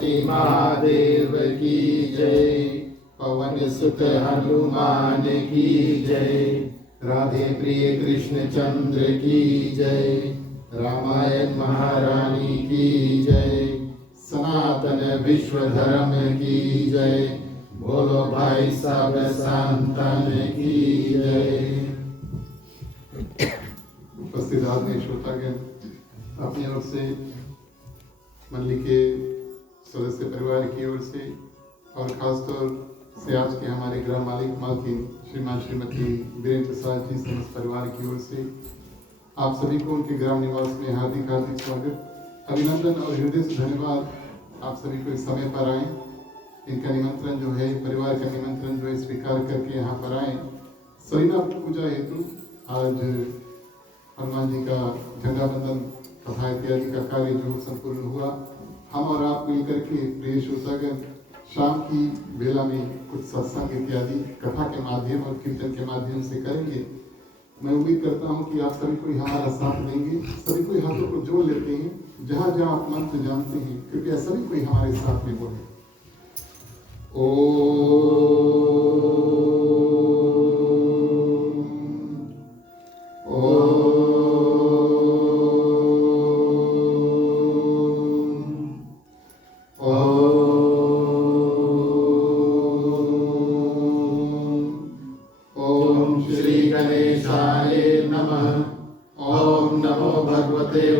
पति महादेव की जय। पवन सुत हनुमान की जय। राधे प्रिय कृष्ण चंद्र की जय। रामायण महारानी की जय। सनातन विश्व धर्म की जय। बोलो भाई सब संतन की जय। उपस्थित आदरणीय श्रोतागण, अपनी ओर से मंडली के सदस्य परिवार की ओर से और खासतौर से आज के हमारे ग्राम मालिक मालकिन श्रीमान श्रीमती वीरेंद्र प्रसाद जी समस्त परिवार की ओर से आप सभी को उनके ग्राम निवास में हार्दिक हार्दिक स्वागत, अभिनंदन और हृदय से धन्यवाद। आप सभी को इस समय पर आए, इनका निमंत्रण जो है, परिवार का निमंत्रण जो है स्वीकार करके यहाँ पर आए। सरीना पूजा हेतु आज हनुमान जी का झंडा बंधन तथा इत्यादि का कार्य जो संपूर्ण हुआ। हम और आप मिलकर के प्रिय श्रोतागण शाम की बेला में कुछ सत्संग इत्यादि कथा के माध्यम और कीर्तन के माध्यम से करेंगे। मैं उम्मीद करता हूं कि आप सभी को हमारा साथ देंगे। सभी कोई हाथों को जोड़ लेते हैं, जहां जहां आप मंत्र जानते हैं कृपया सभी कोई हमारे साथ में बोले।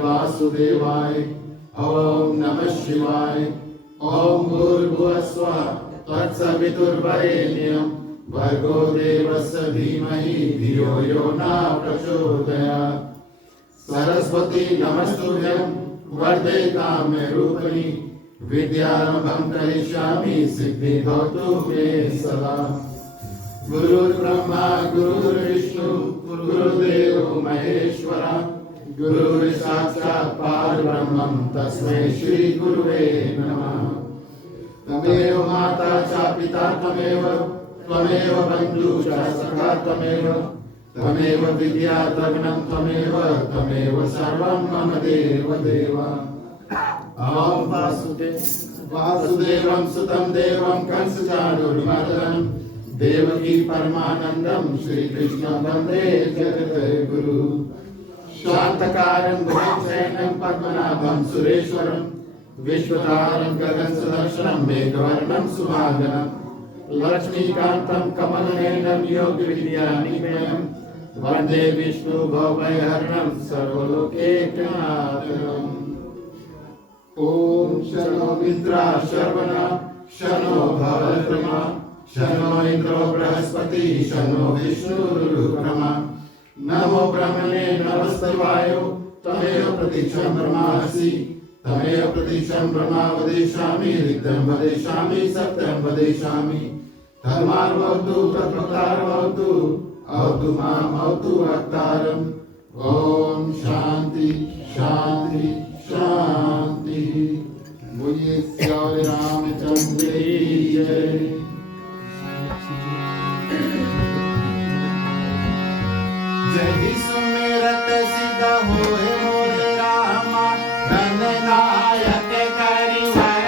वासुदेवाय। ओम नमः शिवाय। ओम भूर्भुवस्सुः तत्सवितुर्वरेण्यं भर्गो देवस्य धीमहि धियो यो न प्रचोदयात्। सरस्वती नमस्तुभ्यं वरदे कामरूपिणि विद्यारम्भं करिष्यामि सिद्धिर्भवतु मे सदा। गुरुर्ब्रह्मा गुरुर्विष्णु गुरुर्देवो महेश्वरः गुरुः साक्षात् परब्रह्मं तस्मै श्री गुरुवे नमः। तमेव माता च पिता त्वमेव बन्धुः च सखा त्वमेव विद्या द्रविणं त्वमेव सर्वं मम देव देव। ॐ वासुदेवं सुतं देवं कंसचाणूरमर्दनं देवकी परमानन्दं श्रीकृष्णं वन्दे जगद्गुरुः। शान्तकारं भुजगशयनं पद्मनाभं सुरेश्वरं विश्वधारं गगनसदर्शनं मेघवर्णं सुहागनं लक्ष्मीकान्तं कमलनयनं योगविद्यानिलयं वन्दे विष्णु भवभयहरणं सर्वलोकैकनाथम्। ॐ शन्नो मित्राः शर्वणा शन्नो भवत्रमा शन्नो इन्द्रो बृहस्पतिः शन्नो विष्णुरुक्रमा। नमो ब्रह्मणे नमस्ते वायो तमेव प्रतीक्षं ब्रह्मासि तमेव प्रतीक्षं ब्रह्मा वदिष्यामि ऋद्धं वदिष्यामि सत्यं वदिष्यामि। धर्मार्वतु तद्भक्तार्वतु अवतु माम् अवतु वक्तारम्। ओम शांति शांति शांति। बोलिए श्री रामचंद्र की जय। जय सुमिरत सिद्ध होए मोरे रामा धन नायक करिवर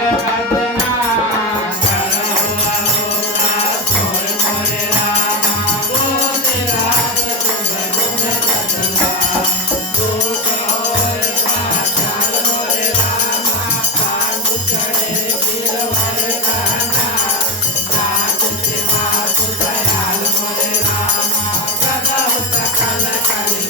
बदना करो अहोरा सोए मोरे रामा वो तेरा गुण बदला तो और पाचाल मोरे रामा कांड करे गिरवर काना सात से बात दयाल मोरे रामा सदा सकल कली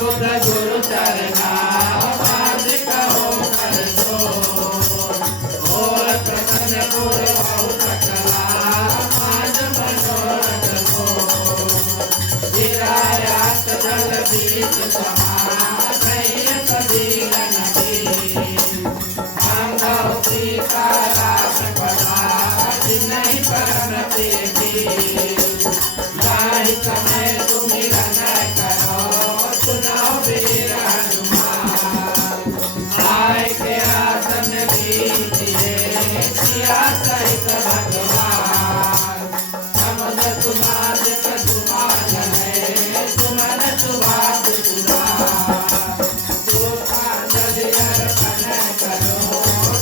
बुद्ध गुरु चरना बाज कहो कर दो और प्रसन्न पुर बहुत कला आज मनोरथ हो गिरायात जल बीच समा गई कबीर नदी बांधव सीताराम पदा नहीं परम प्रीति लाहि समय तुम रन करो सुनाओ वीर हनुमान आय के आसन लीजिए किया सहित भगवान समुद्र तुम्हार तुम्हार है सुमन सुभाग सुधार सूखा नदी अर्पण करो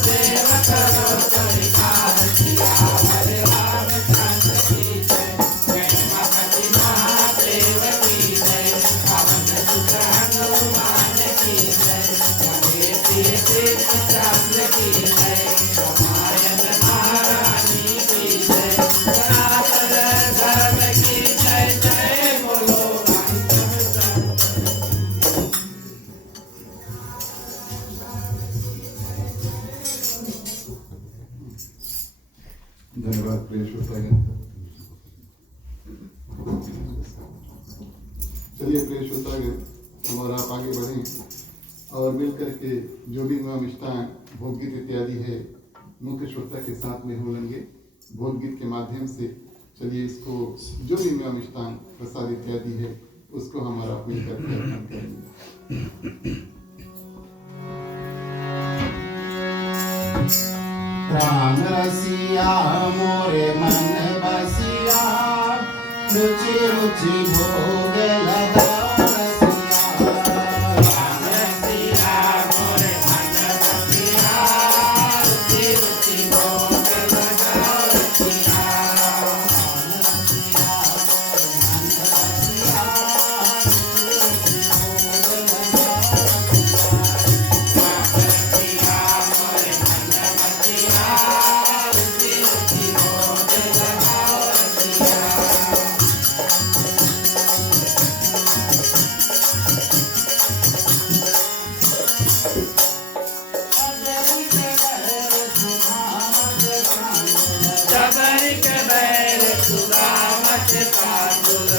देव करो परिहार किया हरे राम चंद्र की जय जय माता महादेव की जय पवन सुत हनुमान की जय हरे तीर्थ चंद्र की जय रामायण महारानी की जय सनातन धर्म की जय जय बोलो धन्यवाद प्रिय श्रोतागण। चलिए प्रिय श्रोतागण, हम और आप आगे बढ़ें और मिलकर के जो भी नव मिष्टान भोग गीत इत्यादि है मुख्य श्रोता के साथ में हो लेंगे भोग गीत के माध्यम से। चलिए इसको जो भी नव मिष्टान प्रसाद इत्यादि है उसको हम और आप मिलकर के अर्पण करेंगे। राम रसिया मोरे मन बसिया रुचि रुचि भोग लगाओ रसिया राम रसिया मोरे मन बसिया रुचि रुचि भोग लगाओ रसिया जबरी के बैर सुदामत कांदुल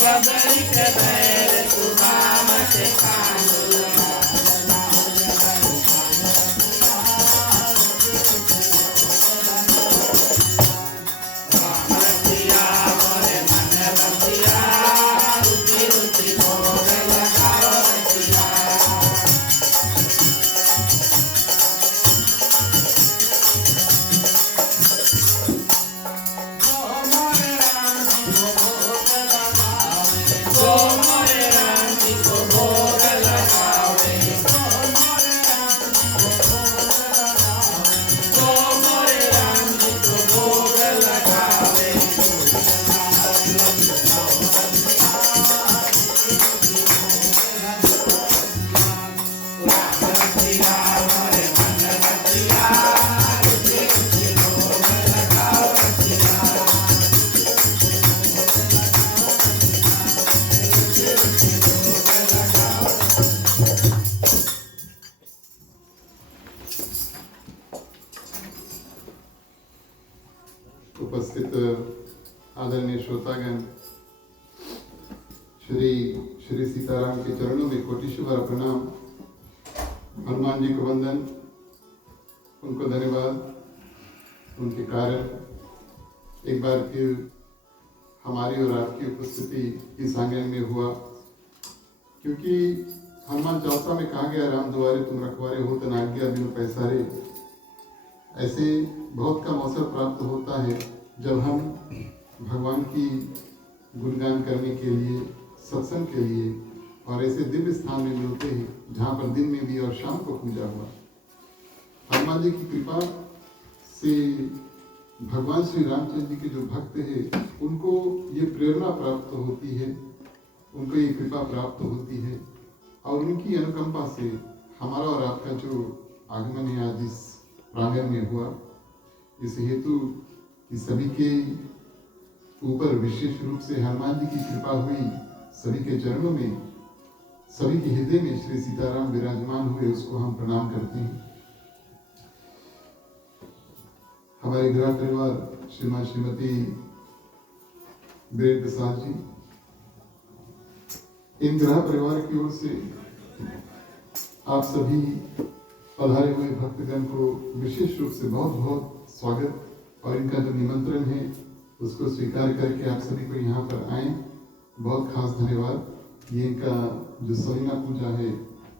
जबरी के बैर सुदामत कांदुल राम रसिया मोरे मन श्री श्री सीताराम के चरणों में कोटिश्वर प्रणाम। हनुमान जी को वंदन, उनको धन्यवाद उनके कारण एक बार फिर हमारी और आपकी उपस्थिति इस आंगन में हुआ, क्योंकि हनुमान चालीसा में कहा गया राम दुआरे तुम रखवारे हो तो आज्ञा बिनु पैसारे। ऐसे बहुत कम अवसर प्राप्त होता है जब हम भगवान की गुणगान करने के लिए, सत्संग के लिए और ऐसे दिव्य स्थान में मिलते हैं जहाँ पर दिन में भी और शाम को पूजा हुआ। हनुमान जी की कृपा से भगवान श्री रामचंद्र जी के जो भक्त हैं उनको ये प्रेरणा प्राप्त होती है, उनको ये कृपा प्राप्त होती है और उनकी अनुकंपा से हमारा और आपका जो आगमन है आज इस प्रांगण में हुआ। इस हेतु कि सभी के ऊपर विशेष रूप से हनुमान जी की कृपा हुई, सभी के चरणों में, सभी के हृदय में श्री सीताराम विराजमान हुए, उसको हम प्रणाम करते हैं। हमारे गृह परिवार श्रीमान श्रीमती वीरेंद्र प्रसाद जी, इन गृह परिवार की ओर से आप सभी पधारे हुए भक्तगण को विशेष रूप से बहुत बहुत स्वागत और इनका जो निमंत्रण है उसको स्वीकार करके आप सभी को यहाँ पर आए, बहुत खास धन्यवाद। ये इनका जो सलीना पूजा है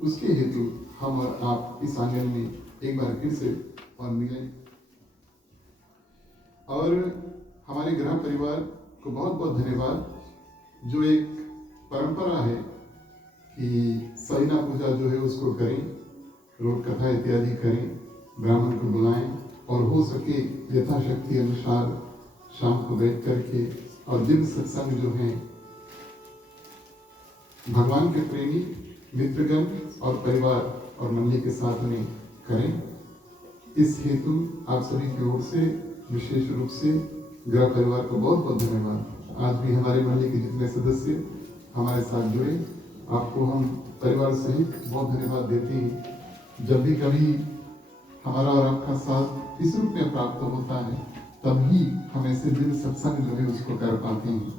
उसके हेतु हम और आप इस आंगन में एक बार फिर से और मिलें और हमारे गृह परिवार को बहुत बहुत धन्यवाद। जो एक परंपरा है कि सलीना पूजा जो है उसको करें, रोट कथा इत्यादि करें, ब्राह्मण को बुलाएं और हो सके यथाशक्ति अनुसार शाम को बैठ करके और दिन सत्संग जो है भगवान के प्रेमी मित्रगण और परिवार और मंडली के साथ में करें। इस हेतु आप सभी की ओर से विशेष रूप से गृह परिवार को बहुत बहुत धन्यवाद। आज भी हमारे मंडली के जितने सदस्य हमारे साथ जुड़े, आपको हम परिवार सहित बहुत धन्यवाद देते हैं। जब भी कभी हमारा और आपका साथ इस रूप में प्राप्त होता है तभी हम ऐसे दिल सत्संग जो है उसको कर पाते हैं।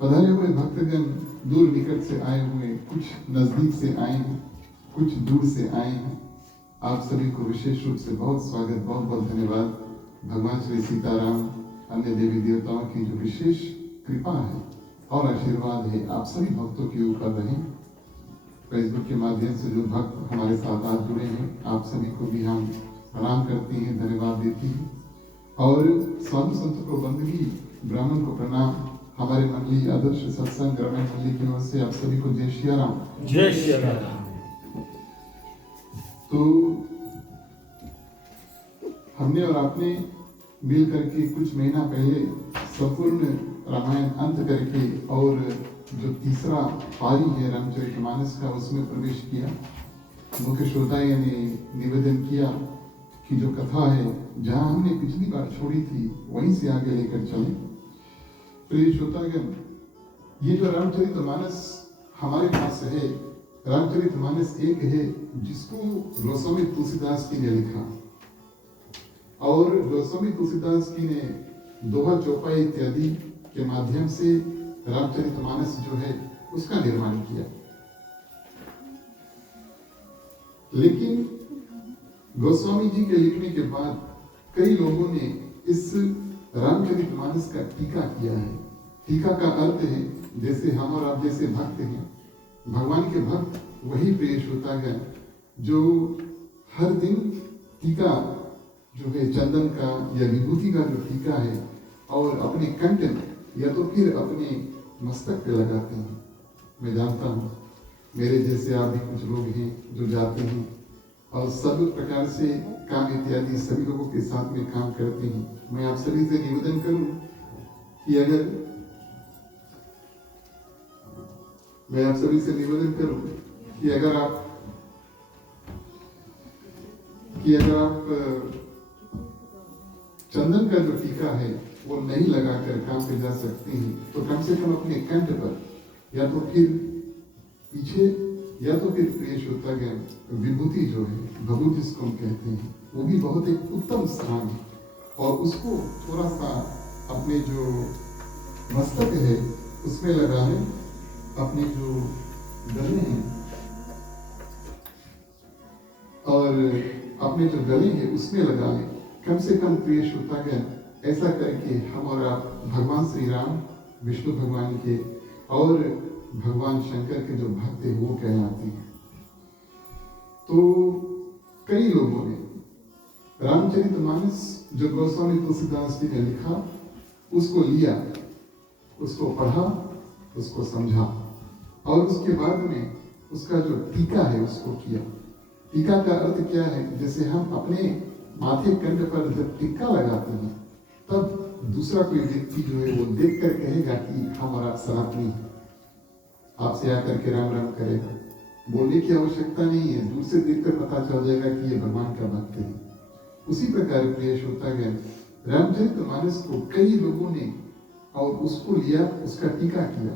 पधारे हुए भक्तगण दूर निकट से आए हुए, कुछ नजदीक से आए हैं, कुछ दूर से आए हैं, आप सभी को विशेष रूप से बहुत स्वागत, बहुत बहुत धन्यवाद। भगवान श्री सीताराम, अन्य देवी देवताओं की जो विशेष कृपा है और आशीर्वाद है आप सभी भक्तों के ऊपर रहे। फेसबुक के माध्यम से जो भक्त हमारे साथ आज जुड़े हैं आप सभी को भी हम प्रणाम करते हैं, धन्यवाद देते हैं और साधु संत को वंदगी, ब्राह्मण को प्रणाम। हमारे मंडली आदर्श सत्संग ग्रामीण मंडली की ओर से आप सभी को जय श्री राम। जय श्री राम। तो हमने और आपने मिल करके कुछ महीना पहले संपूर्ण रामायण अंत करके और जो तीसरा पारी है रामचरितमानस का उसमें प्रवेश किया। मुख्य श्रोताएं ने निवेदन किया कि जो कथा है जहां हमने पिछली बार छोड़ी थी वहीं से आगे लेकर चलें। प्रिय श्रोतागण, ये जो रामचरितमानस हमारे पास है, रामचरितमानस एक है जिसको गोस्वामी तुलसीदास जी ने लिखा और गोस्वामी तुलसीदास जी ने दोहा चौपाई इत्यादि के माध्यम से रामचरितमानस जो है उसका निर्माण किया। लेकिन गोस्वामी जी के लिखने के बाद कई लोगों ने इस रामचरितमानस का टीका किया है। टीका का अर्थ है जैसे हम और आप जैसे भक्त हैं, भगवान के भक्त वही पेश होता है जो हर दिन टीका जो है चंदन का या विभूति का जो टीका है और अपने कंठ में या तो फिर अपने मस्तक पे लगाते हैं। मैं जानता हूँ मेरे जैसे आप भी कुछ लोग हैं जो जाते हैं और सब प्रकार से काम इत्यादि सभी लोगों के साथ में काम करते हैं। मैं आप सभी से निवेदन करूं कि अगर आप चंदन का जो टीका है वो नहीं लगाकर काम पे जा सकते हैं तो कम से कम अपने कंठ पर या तो फिर पीछे या तो फिर पेश होता गया विभूति जो है, भभूत जिसको हम कहते हैं, वो भी बहुत एक उत्तम स्थान है और उसको थोड़ा सा अपने जो मस्तक है उसमें लगाएं अपने जो गले हैं और अपने जो गले हैं उसमें लगा लें। कम से कम प्रिय श्रोतागण, ऐसा करके हम और आप भगवान श्री राम, विष्णु भगवान के और भगवान शंकर के जो भक्त हैं वो कहलाते हैं। तो कई लोगों ने रामचरितमानस जो गोस्वामी तुलसीदास जी ने लिखा उसको लिया, उसको पढ़ा, उसको समझा और उसके बाद में उसका जो टीका है उसको किया। टीका का अर्थ क्या है? जैसे हम अपने माथे कंठ पर जब टीका लगाते हैं तब दूसरा कोई व्यक्ति जो है वो देख कर कहेगा कि हमारा सनातनी है, आपसे आकर के राम राम करेगा। बोलने की आवश्यकता नहीं है, दूर से देखकर पता चल जाएगा कि ये भगवान का भक्त है। उसी प्रकार प्रिय श्रोतागण, रामचरितमानस को कई लोगों ने और उसको लिया, उसका टीका किया।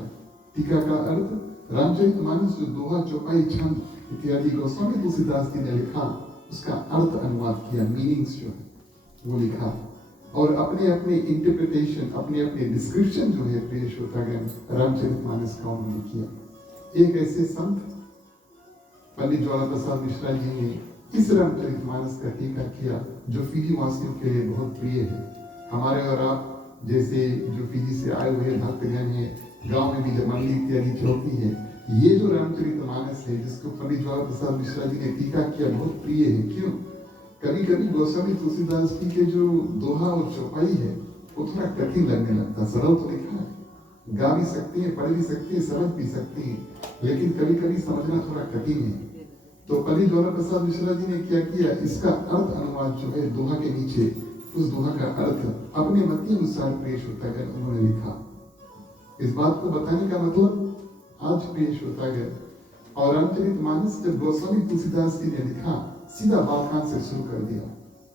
टीका का अर्थ रामचरितमानस जो दोहा, चौपाई, छंद इत्यादि गोस्वामी तुलसीदास जी ने लिखा उसका अर्थ अनुवाद किया, मीनिंग्स जो है वो लिखा और अपने अपने इंटरप्रिटेशन, अपने अपने डिस्क्रिप्शन जो है प्रिय श्रोतागण रामचरितमानस का उन्होंने किया। एक ऐसे संत पंडित ज्वाला प्रसाद मिश्रा जी ने इस रामचरितमानस का टीका किया जो फीजी वासियों के लिए बहुत प्रिय है। हमारे और आप जैसे जो फीजी से आए हुए भक्तगण हैं, गांव में भी जब मंडी इत्यादि चलती है, ये जो रामचरितमानस है जिसको पंडित ज्वाला प्रसाद मिश्रा जी ने टीका किया बहुत प्रिय है। क्यों? कभी कभी गोस्वामी तुलसीदास जी के जो दोहा और चौपाई है वो थोड़ा कठिन लगने लगता। सरल तो लिखा है, गा भी सकते हैं, पढ़ भी सकते हैं, समझ भी सकते हैं, लेकिन कभी कभी समझना थोड़ा कठिन है। तो पंडित ज्वाला प्रसाद मिश्रा जी ने क्या किया, इसका अर्थ अनुवाद जो है दोहा के नीचे, उस दोहा का अर्थ अपने मत के अनुसार पेश होता है उन्होंने लिखा। इस बात को बताने का मतलब आज पेश होता गया। और रामचरितमानस जब गोस्वामी तुलसीदास जी ने लिखा, सीधा बालकांड से शुरू कर दिया।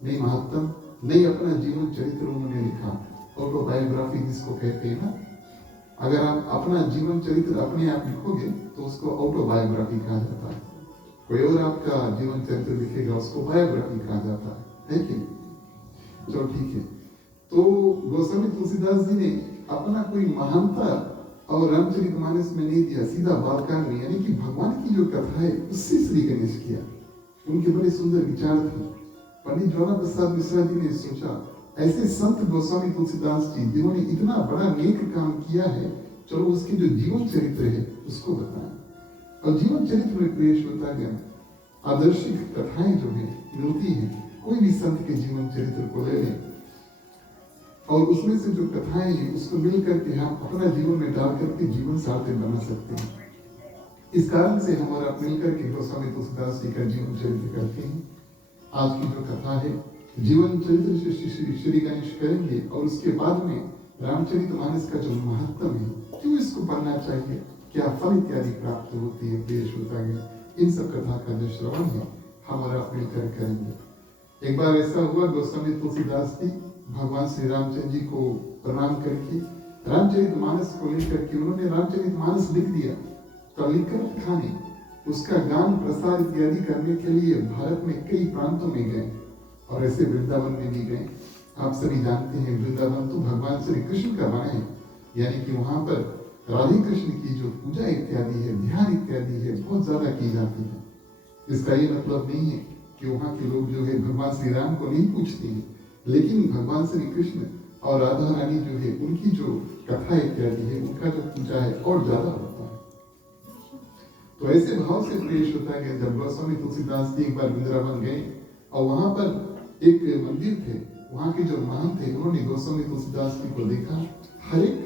नहीं महात्म, नहीं अपना जीवन चरित्र उन्होंने लिखा, ऑटोबायोग्राफी जिसको कहते हैं ना। अगर आप अपना जीवन चरित्र अपने आप लिखोगे तो उसको ऑटोबायोग्राफी कहा जाता है। कोई और आपका जीवन चरित्र लिखेगा उसको बायोग्राफी कहा जाता है कि नहीं? चलो ठीक है। तो गोस्वामी तुलसीदास जी ने अपना कोई महानता और रामचरितमानस में नहीं दिया, सीधा बालकांड में, यानी कि भगवान की जो कथा है उससे श्री गणेश किया। उनके बड़े सुंदर विचार थे। पंडित ज्वाला प्रसाद मिश्रा जी ने सोचा ऐसे संत गोस्वामी तुलसीदास जी जिन्होंने इतना बड़ा नेक काम किया है, चलो उसके जो जीवन चरित्र है उसको बताएं। और जीवन चरित्र में प्रिय श्रोतागण आदर्शिक कथाएं जो है मिलती हैं। कोई भी संत के जीवन चरित्र को ले लें और उसमें से जो कथाएं हैं उसको मिल करके हम अपना जीवन में डाल करके जीवन सार्थक बना सकते हैं। इस कारण से हम और आप मिलकर के गोस्वामी तुलसीदास जी का जीवन चरित्र करते हैं। आज की जो कथा है जीवन चरित्र से श्री गणेश करेंगे और उसके बाद में रामचरितमानस का जो महत्व है, क्यों इसको पढ़ना चाहिए, क्या फल इत्यादि प्राप्त होती है प्रिय श्रोतागण, इन सब कथा का जो श्रवण है हम और आप मिलकर करेंगे। एक बार ऐसा हुआ, गोस्वामी तुलसीदास जी भगवान श्री रामचंद्र जी को प्रणाम करके रामचरितमानस को लेकर के उन्होंने रामचरितमानस लिख दिया। तो लिखकर खाने उसका गान प्रसार इत्यादि करने के लिए भारत में कई प्रांतों में गए और ऐसे वृंदावन में भी गए। आप सभी जानते हैं वृंदावन तो भगवान श्री कृष्ण का वन है, यानी कि वहां पर राधे कृष्ण की जो पूजा इत्यादि है, ध्यान इत्यादि है, बहुत ज्यादा की जाती है। इसका ये मतलब नहीं है कि वहाँ के लोग जो है भगवान श्री राम को नहीं पूछते हैं, लेकिन भगवान श्री कृष्ण और राधा रानी जो है उनकी जो कथा इत्यादि है उनका जो पूजा है और ज्यादा होता है। तो ऐसे भाव से पेश होता है जब गोस्वामी तुलसीदास जी एक बार वृंदावन गए और वहां पर एक मंदिर थे, वहां के जो महंत थे उन्होंने गोस्वामी तुलसीदास जी को देखा। हर एक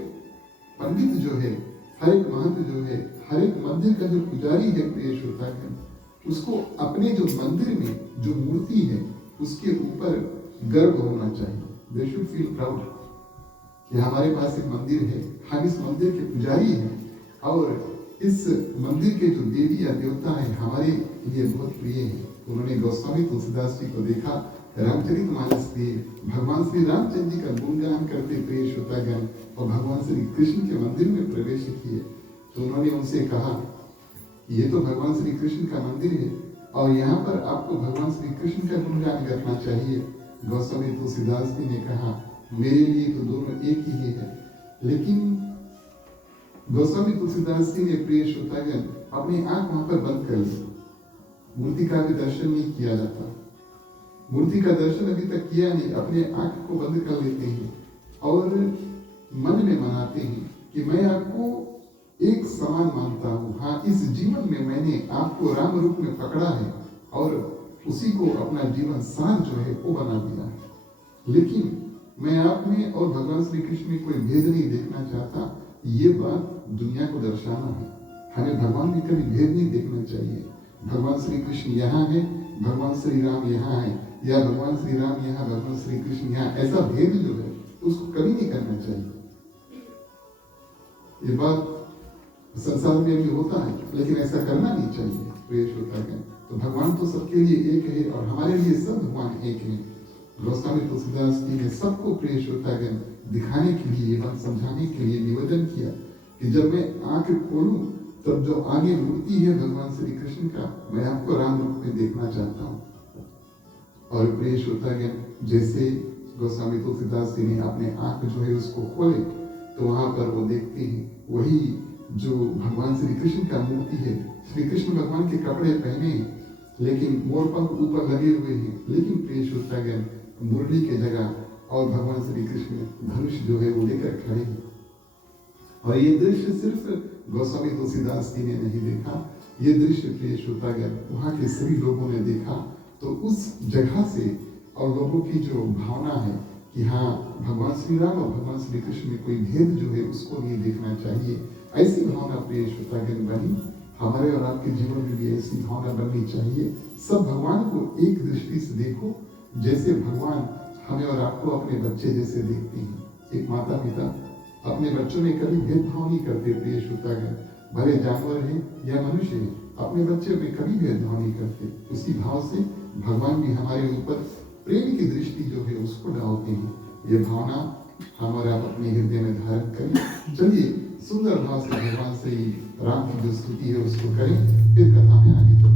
पंडित जो है, हर एक महंत जो है, हर एक मंदिर का जो पुजारी है पेश होता है, उसको अपने जो मंदिर में जो मूर्ति है उसके ऊपर गर्व होना चाहिए। They should feel proud कि हमारे पास एक मंदिर है, हम इस मंदिर के पुजारी हैं और इस मंदिर के जो देवी या देवता हैं हमारे लिए बहुत प्रिय हैं। उन्होंने गोस्वामी तुलसीदास जी को देखा, रामचरितमानस के भगवान श्री रामचंद्र जी का गुणगान करते प्रिय श्रोतागण और भगवान श्री कृष्ण के मंदिर में प्रवेश किए। तो उन्होंने उनसे कहा, ये तो भगवान श्री कृष्ण का मंदिर है और यहाँ पर आपको भगवान श्री कृष्ण का गुणगान करना चाहिए। गोस्वामी तुलसीदास जी ने कहा, मेरे लिए तो दोनों एक ही है, लेकिन गोस्वामी तुलसीदास जी ने प्रिय श्रोतागण अपनी आंख वहां पर बंद कर ली। मूर्ति का भी दर्शन नहीं किया जाता, मूर्ति का दर्शन अभी तक किया नहीं, अपने आंख को बंद कर लेते हैं और मन में मनाते हैं कि मैं आपको एक समान मानता हूँ। हाँ, इस जीवन में मैंने आपको राम रूप में पकड़ा है और उसी को अपना जीवन सार जो है वो बना दिया है। लेकिन मैं आप में और भगवान श्री कृष्ण में कोई भेद नहीं देखना चाहता। ये बात दुनिया को दर्शाना है, हमें भगवान में कभी भेद नहीं देखना चाहिए। भगवान श्री कृष्ण यहाँ है, भगवान श्री राम यहाँ है, या भगवान श्री राम यहाँ, भगवान श्री कृष्ण यहाँ, ऐसा भेद जो है उसको कभी नहीं करना चाहिए। ये बात संसार में भी होता है, लेकिन ऐसा करना नहीं चाहिए। प्रिय श्रोतागण, तो भगवान तो सबके लिए एक है और हमारे लिए सब भगवान एक है। गोस्वामी तुलसीदास जी ने सबको प्रिय श्रोतागण दिखाने के लिए एवं समझाने के लिए निवेदन किया कि जब मैं आंख खोलूं तब जो आगे मूर्ति है भगवान श्री कृष्ण का, मैं आपको राम रूप में देखना चाहता हूँ। और प्रिय श्रोतागण, जैसे गोस्वामी तुलसीदास जी ने अपने आंख जो है उसको खोले तो वहां पर वो देखते हैं वही जो भगवान श्री कृष्ण का मूर्ति है। श्री कृष्ण भगवान के कपड़े पहने हैं, लेकिन मोर पंख ऊपर लगे हुए हैं, लेकिन प्रिय श्रोतागण मुरली के जगह और भगवान श्री कृष्ण धनुष जो है वो लेकर खड़े हैं। और ये दृश्य सिर्फ गोस्वामी तुलसीदास जी ने नहीं देखा, ये दृश्य प्रिय श्रोतागण वहाँ के सभी लोगों ने देखा। तो उस जगह से और लोगों की जो भावना है कि हाँ, भगवान श्री राम और भगवान श्री कृष्ण में कोई भेद जो है उसको नहीं देखना चाहिए, ऐसी भावना प्रिय श्रोतागण बनी। हमारे और आपके जीवन में भी ऐसी भावना बननी चाहिए। सब भगवान को एक दृष्टि से देखो, जैसे भगवान हमें और आपको अपने बच्चे जैसे देखते हैं। एक माता पिता अपने बच्चों में कभी भेदभाव नहीं करते प्रिय श्रोतागण, भले जानवर हैं या मनुष्य हैं, अपने बच्चे में कभी भेदभाव नहीं करते। उसी भाव से भगवान भी हमारे ऊपर प्रेम की दृष्टि जो है उसको डालते हैं। ये भावना हम और आप अपने हृदय में धारण करें। चलिए सुंदर भाव से भगवान से राम की जो स्तुति है उसको करें, फिर कथा में आगे चलें।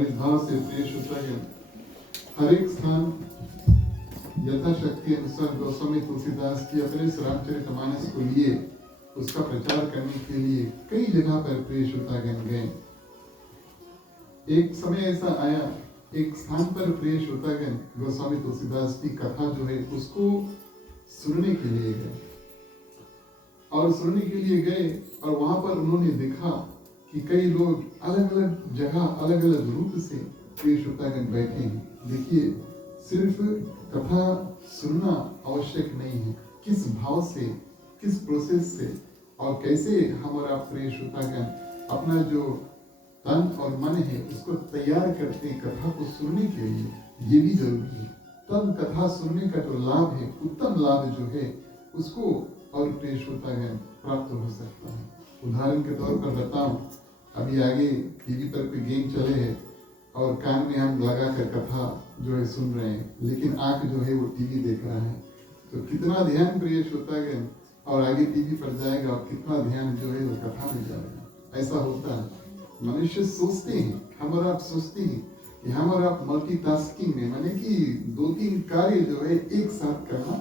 और इस भाव से प्रिय श्रोतागण, हर एक स्थान यथाशक्ति अनुसार गोस्वामी तुलसीदास की अपने इस रामचरितमानस को लिए उसका प्रचार करने के लिए कई जगह पर प्रिय श्रोतागण गए। एक समय ऐसा आया, एक स्थान पर प्रिय श्रोतागण गोस्वामी तुलसीदास की कथा जो है उसको सुनने के लिए गए, और सुनने के लिए गए और वहां पर उन्होंने देखा कि कई लोग अलग अलग जगह अलग अलग रूप से प्रिय श्रोतागण बैठे हैं। देखिए, सिर्फ कथा सुनना आवश्यक नहीं है, किस भाव से, किस प्रोसेस से और कैसे हम और आप प्रिय श्रोतागण अपना जो तन और मन है उसको तैयार करते हैं कथा को सुनने के लिए, ये भी जरूरी है। तब कथा सुनने का जो लाभ है, उत्तम लाभ जो है, उसको और प्रिय श्रोतागण प्राप्त हो सकता है। उदाहरण के तौर पर बताऊं, अभी आगे टीवी पर कोई गेम चले है और कान में हम लगा कर कथा जो है सुन रहे हैं, लेकिन आंख जो है वो टीवी देख रहा है, तो कितना ध्यान प्रिय श्रोतागण और आगे टीवी पर जाएगा और कितना ध्यान जो है वो कथा में जाएगा। ऐसा होता है, मनुष्य सोचते हैं, हम और आप सोचते हैं कि हम और आप मल्टीटास्किंग में, माने कि 2-3 कार्य जो है एक साथ करना,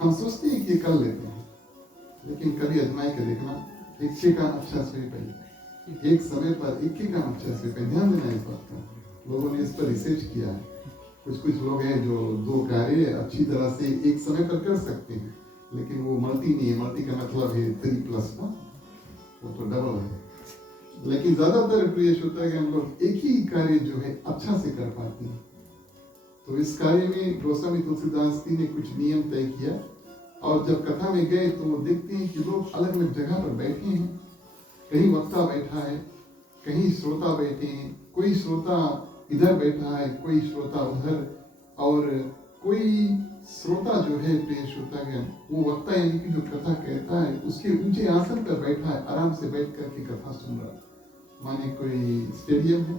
हम सोचते हैं कि कर लेते हैं, लेकिन कभी आजमाई के देखना, एक के काम अच्छा से पहले, एक समय पर एक के काम अच्छा से पहले, ध्यान देना इस बात का। लोगों ने इस पर रिसर्च किया है। कुछ लोग हैं जो 2 कार्य अच्छी तरह से एक समय पर कर सकते हैं, लेकिन वो मल्टी नहीं है। मल्टी का मतलब है 3+ ना, वो तो डबल है। लेकिन ज्यादातर प्रिय श्रोतागण लोग एक ही कार्य जो है अच्छा से कर पाते हैं। तो इस कार्य में गोस्वामी तुलसीदास जी ने कुछ नियम तय किया, और जब कथा में गए तो देखते हैं कि लोग अलग अलग जगह पर बैठे हैं। कहीं वक्ता बैठा है, कहीं श्रोता बैठे हैं, कोई श्रोता इधर बैठा है, कोई श्रोता उधर, और कोई श्रोता जो है प्रिय श्रोतागण वो वक्ता यानी कि जो कथा कहता है उसके ऊंचे आसन पर बैठा है, आराम से बैठ करके कथा सुन रहा है। माने कोई स्टेडियम है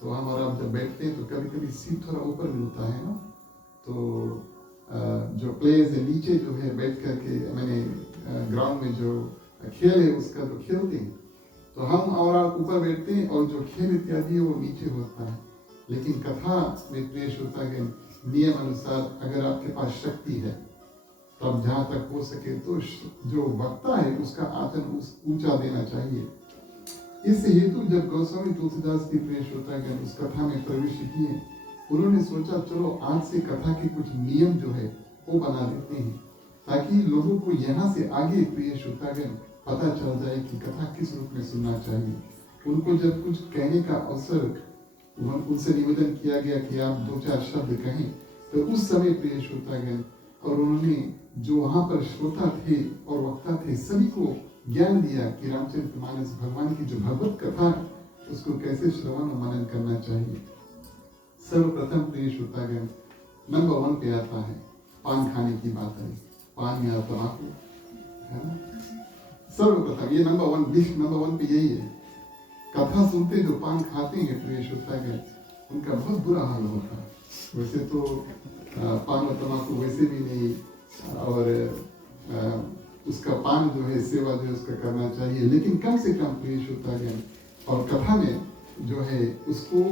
तो हम और आप जब बैठते हैं तो कभी कभी सीट थोड़ा ऊपर मिलता है ना, तो जो प्लेयर्स है नीचे जो है बैठ करके, मैंने ग्राउंड में जो खेल है उसका जो खेलते हैं, तो हम और आप ऊपर बैठते हैं और जो खेल इत्यादि वो नीचे होता है। लेकिन कथा में प्रिय श्रोतागण नियम अनुसार अगर आपके पास शक्ति है तब जहाँ तक हो सके तो जो वक्ता है उसका आसन ऊंचा देना चाहिए। इस हेतु जब गोस्वामी तुलसीदास की प्रिय श्रोतागण उस कथा में प्रवेश किए, उन्होंने सोचा चलो आज से कथा के कुछ नियम जो है वो बना देते हैं, ताकि लोगों को यहाँ से आगे प्रिय श्रोतागण पता चल जाए कि कथा किस रूप में सुनना चाहिए। उनको जब कुछ कहने का अवसर उनसे निवेदन किया गया कि आप 2-4 शब्द कहें, तो उस समय प्रिय श्रोतागण और उन्होंने जो वहाँ पर श्रोता थे और वक्ता थे सभी को ज्ञान दिया कि रामचरितमानस भगवान की जो भगवत कथा है उसको कैसे श्रवण और मनन करना चाहिए। सर्वप्रथम प्रिय श्रोतागण नंबर 1 पे आता है पान खाने की बात है, पान या तंबाकू है ना। सर्वप्रथम ये नंबर 1 लिस्ट नंबर 1 पे यही है। कथा सुनते जो पान खाते हैं प्रिय श्रोतागण उनका बहुत बुरा हाल होता है। वैसे तो पान और तंबाकू वैसे भी नहीं, और उसका पान जो है सेवा जो है उसका करना चाहिए, लेकिन कम से कम प्रिय श्रोतागण और कथा में जो है उसको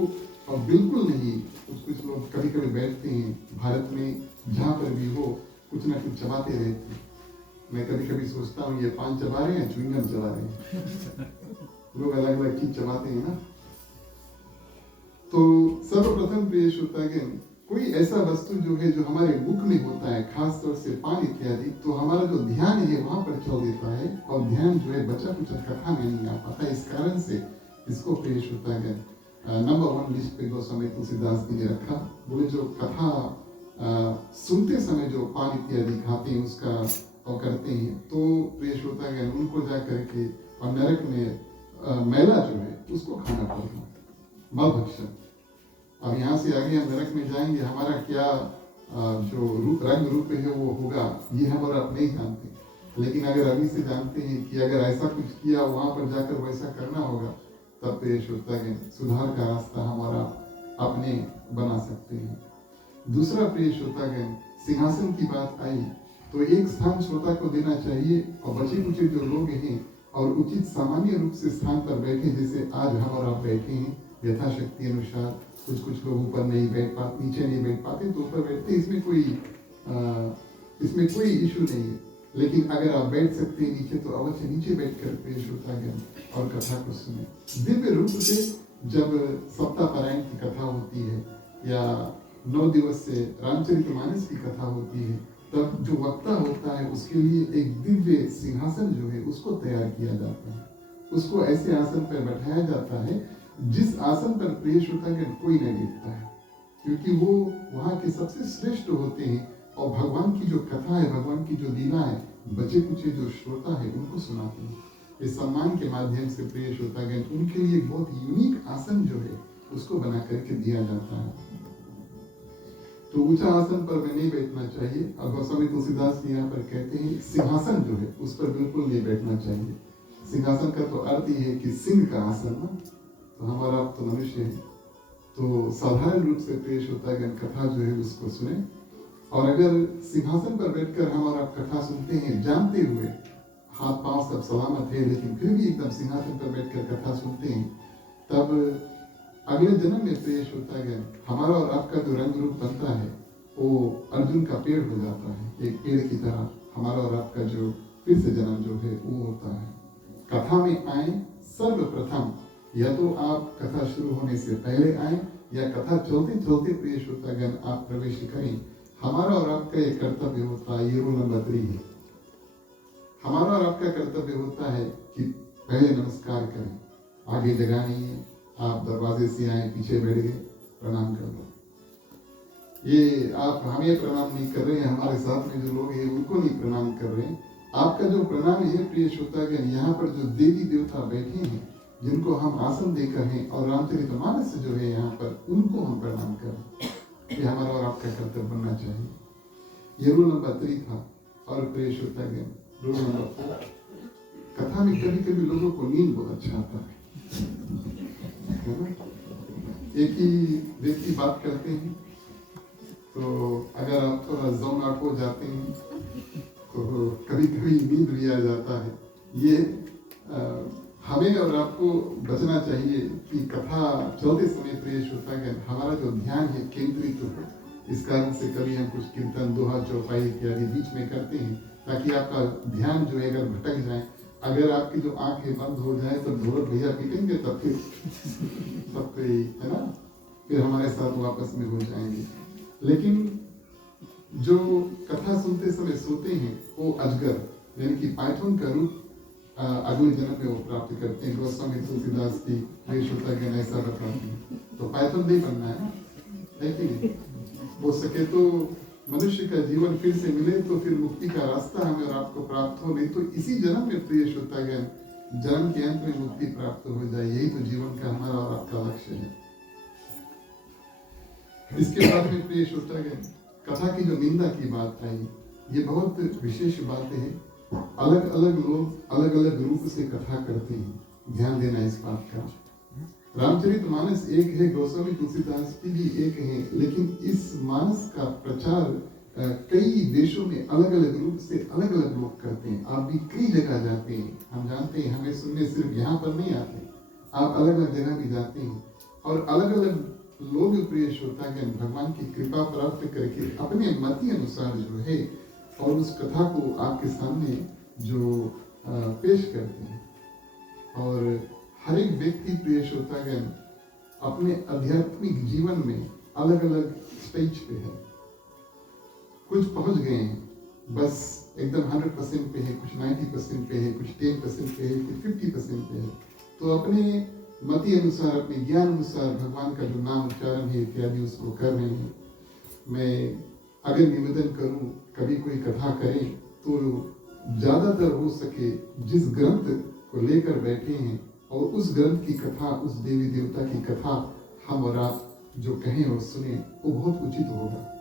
और बिल्कुल नहीं। कुछ लोग कभी कभी बैठते हैं भारत में जहाँ पर भी हो कुछ ना कुछ चबाते रहते हैं। मैं कभी कभी सोचता हूँ ये पान चबा रहे हैं च्युइंगम चबा रहे हैं, लोग अलग अलग चीज चबाते हैं ना। तो सर्वप्रथम प्रिय श्रोतागण कोई ऐसा वस्तु जो है जो हमारे मुख में होता है, खास तौर से पान इत्यादि, तो हमारा जो ध्यान है वहां पर चल देता है और ध्यान जो है बचा कुछ कथा में नहीं आ पाता। इस कारण से इसको प्रिय श्रोतागण नंबर 1 लिस्ट पे गोस्वामी तुलसीदास जी ने रखा। बोले जो कथा सुनते समय जो पान इत्यादि खाते हैं उसका और करते हैं, तो प्रिय श्रोतागण उनको जा करके और नरक में मैला जो है उसको खाना पड़ता है, मल भक्षण। अब यहाँ से आगे हम नरक में जाएंगे, हमारा क्या जो रंग रूप है वो होगा ये हम और आप नहीं जानते, लेकिन अगर अभी से जानते हैं कि अगर ऐसा कुछ किया वहां पर जाकर वैसा करना होगा, तब प्रिय श्रोतागण सुधार का रास्ता हमारा अपने बना सकते हैं। दूसरा प्रिय श्रोतागण सिंहासन की बात आई तो एक स्थान श्रोता को देना चाहिए, और बचे कुचे जो लोग हैं और उचित सामान्य रूप से स्थान पर बैठे, जैसे आज हम और आप बैठे हैं, यथाशक्ति अनुसार कुछ लोग ऊपर नहीं बैठ पाते, नीचे नहीं बैठ पाते तो ऊपर बैठते, इसमें कोई इशू नहीं है। लेकिन अगर आप बैठ सकते हैं नीचे तो अवश्य नीचे बैठकर प्रिय श्रोतागण और कथा को सुने। दिव्य रूप से जब सप्ताह पारायण की कथा होती है या 9 दिवस से रामचरितमानस की कथा होती है, तब जो वक्ता होता है उसके लिए एक दिव्य सिंहासन जो है उसको तैयार किया जाता है। उसको ऐसे आसन पर बैठाया जाता है जिस आसन पर प्रिय श्रोतागण कोई नहीं बैठता है, क्योंकि वो वहाँ के सबसे श्रेष्ठ होते हैं और भगवान की जो कथा है, भगवान की जो लीला है, बचे कुचे जो श्रोता है उनको सुनाते हैं। इस सम्मान के माध्यम से प्रिय श्रोतागण उनके लिए बहुत यूनिक आसन जो है उसको बना करके दिया जाता है। तो ऊंचा आसन पर में नहीं बैठना चाहिए। अब गोस्वामी तुलसीदास जी यहाँ पर कहते हैं सिंहासन जो है उस पर बिल्कुल नहीं बैठना चाहिए। सिंहासन का तो अर्थ ही है कि सिंह का आसन ना, तो हमारा तो मनुष्य है, तो साधारण रूप से पेश होता है कथा जो है उसको सुने। और अगर सिंहासन पर बैठकर हमारा कथा सुनते हैं जानते हुए हाथ पांव सब सलामत है, लेकिन फिर भी एकदम सिंहासन पर बैठकर कथा सुनते हैं, तब अगले जन्म में पेश होता है हमारा और आपका जो रंग रूप बनता है वो अर्जुन का पेड़ हो जाता है। एक पेड़ की तरह हमारा और आपका जो फिर से जन्म जो है वो होता है। कथा में आए सर्वप्रथम, या तो आप कथा शुरू होने से पहले आए या कथा चलते चलते पेश होता है आप प्रवेश करें। हमारा और आपका ये कर्तव्य होता है, ये रूल नंबर 3 है। हमारा और आपका कर्तव्य होता है कि पहले नमस्कार करें, आगे जगह नहीं है, आप दरवाजे से आए पीछे बैठ गए, प्रणाम कर लो। ये आप हमें प्रणाम नहीं कर रहे हैं, हमारे साथ में जो लोग हैं उनको नहीं प्रणाम कर रहे हैं। आपका जो प्रणाम है प्रिय श्रोतागण, यहाँ पर जो देवी देवता बैठे हैं जिनको हम आसन देकर हैं और रामचरितमानस जो है यहाँ पर उनको हम प्रणाम करें, ये हमारा और आपका कर्तव्य बनना चाहिए। ये रूल नंबर 3 था। और प्रिय श्रोतागण रूल नंबर 4, कथा में कभी कभी लोगों को नींद बहुत अच्छा आता है ना? एक ही व्यक्ति बात करते हैं तो अगर आप थोड़ा जोन आउट हो जाते हैं तो कभी कभी नींद भी आ जाता है। ये हमें और आपको बचना चाहिए कि कथा चलते समय प्रिय श्रोतागण हमारा जो ध्यान है केंद्रित हो। इस कारण से कभी हम कुछ कीर्तन, दोहा, चौपाई इत्यादि बीच में करते हैं ताकि आपका ध्यान जो है अगर भटक जाए, अगर आपकी जो आंखें बंद हो जाए तो ढोलक भैया पीटेंगे, तब फिर सब कोई है ना, फिर हमारे साथ वापस में हो जाएंगे। लेकिन जो कथा सुनते समय सोते हैं वो अजगर यानी कि पाइथन का रूप अगले जन्म में वो प्राप्त करते हैं। गोस्वामी तुलसीदास की प्रिय श्रोतागण ऐसा बताते हैं। तो पाइथन नहीं बनना है, लेकिन हो सके तो मनुष्य का जीवन फिर से मिले तो फिर मुक्ति का रास्ता हमें और आपको प्राप्त हो, नहीं तो इसी जन्म में प्रिय श्रोतागण जन्म के अंत में मुक्ति प्राप्त हो जाए। यही तो जीवन का हमारा और आपका लक्ष्य है। इसके बाद में प्रिय श्रोतागण कथा की जो निंदा की बात आई, ये बहुत विशेष बात है। अलग अलग लोग अलग अलग रूप से कथा करते हैं, ध्यान देना इस बात का। रामचरितमानस एक है, गोस्वामी तुलसीदास की भी एक है, लेकिन इस मानस का प्रचार कई देशों में अलग अलग रूप से अलग अलग लोग करते हैं। आप भी कई जगह जाते हैं, हम जानते हैं, हमें सुनने सिर्फ यहाँ पर नहीं आते, आप अलग अलग जगह भी जाते हैं और अलग अलग लोग प्रिय श्रोतागण भगवान की कृपा प्राप्त करके अपने मति अनुसार जो है और उस कथा को आपके सामने जो पेश करते हैं। और हर एक व्यक्ति प्रिय श्रोतागण अपने आध्यात्मिक जीवन में अलग अलग स्टेज पे है। कुछ पहुंच गए हैं, बस एकदम 100% पे है, कुछ 90% पे है, कुछ 10% पे है, कुछ 50% पे है। तो अपने मति अनुसार, अपने ज्ञान अनुसार भगवान का जो नाम उच्चारण है इत्यादि उसको कर रहे हैं। मैं अगर निवेदन करूं, कभी कोई कथा करें तो ज़्यादातर हो सके जिस ग्रंथ को लेकर बैठे हैं और उस ग्रंथ की कथा, उस देवी देवता की कथा हम और आप जो कहें और सुने वो बहुत उचित होगा।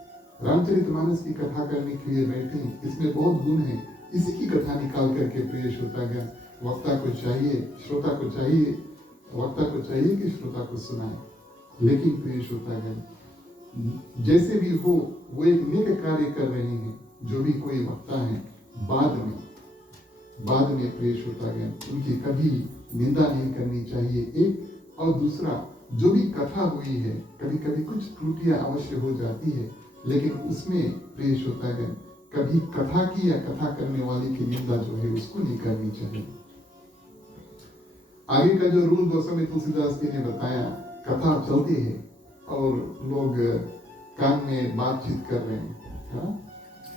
रामचरितमानस की कथा करने के लिए बैठे हैं, इसमें बहुत गुण है। इसी की कथा निकाल करके प्रिय श्रोतागण वक्ता को चाहिए, श्रोता को चाहिए, वक्ता को चाहिए कि श्रोता को सुनाए। लेकिन प्रिय श्रोतागण जैसे भी हो वो एक नेक कार्य कर रहे हैं, जो भी कोई वक्ता है। बाद में प्रिय श्रोतागण उनकी कभी निंदा नहीं करनी चाहिए। एक और दूसरा, जो भी कथा हुई है, कभी कभी कुछ त्रुटियां अवश्य हो जाती है, लेकिन उसमें प्रिय श्रोतागण कभी कथा की या कथा करने वाले की निंदा जो है उसको नहीं करनी चाहिए। आगे का जो रूल गोस्वामी तुलसीदास जी ने बताया, कथा चलती है और लोग कान में बातचीत कर रहे हैं, हाँ?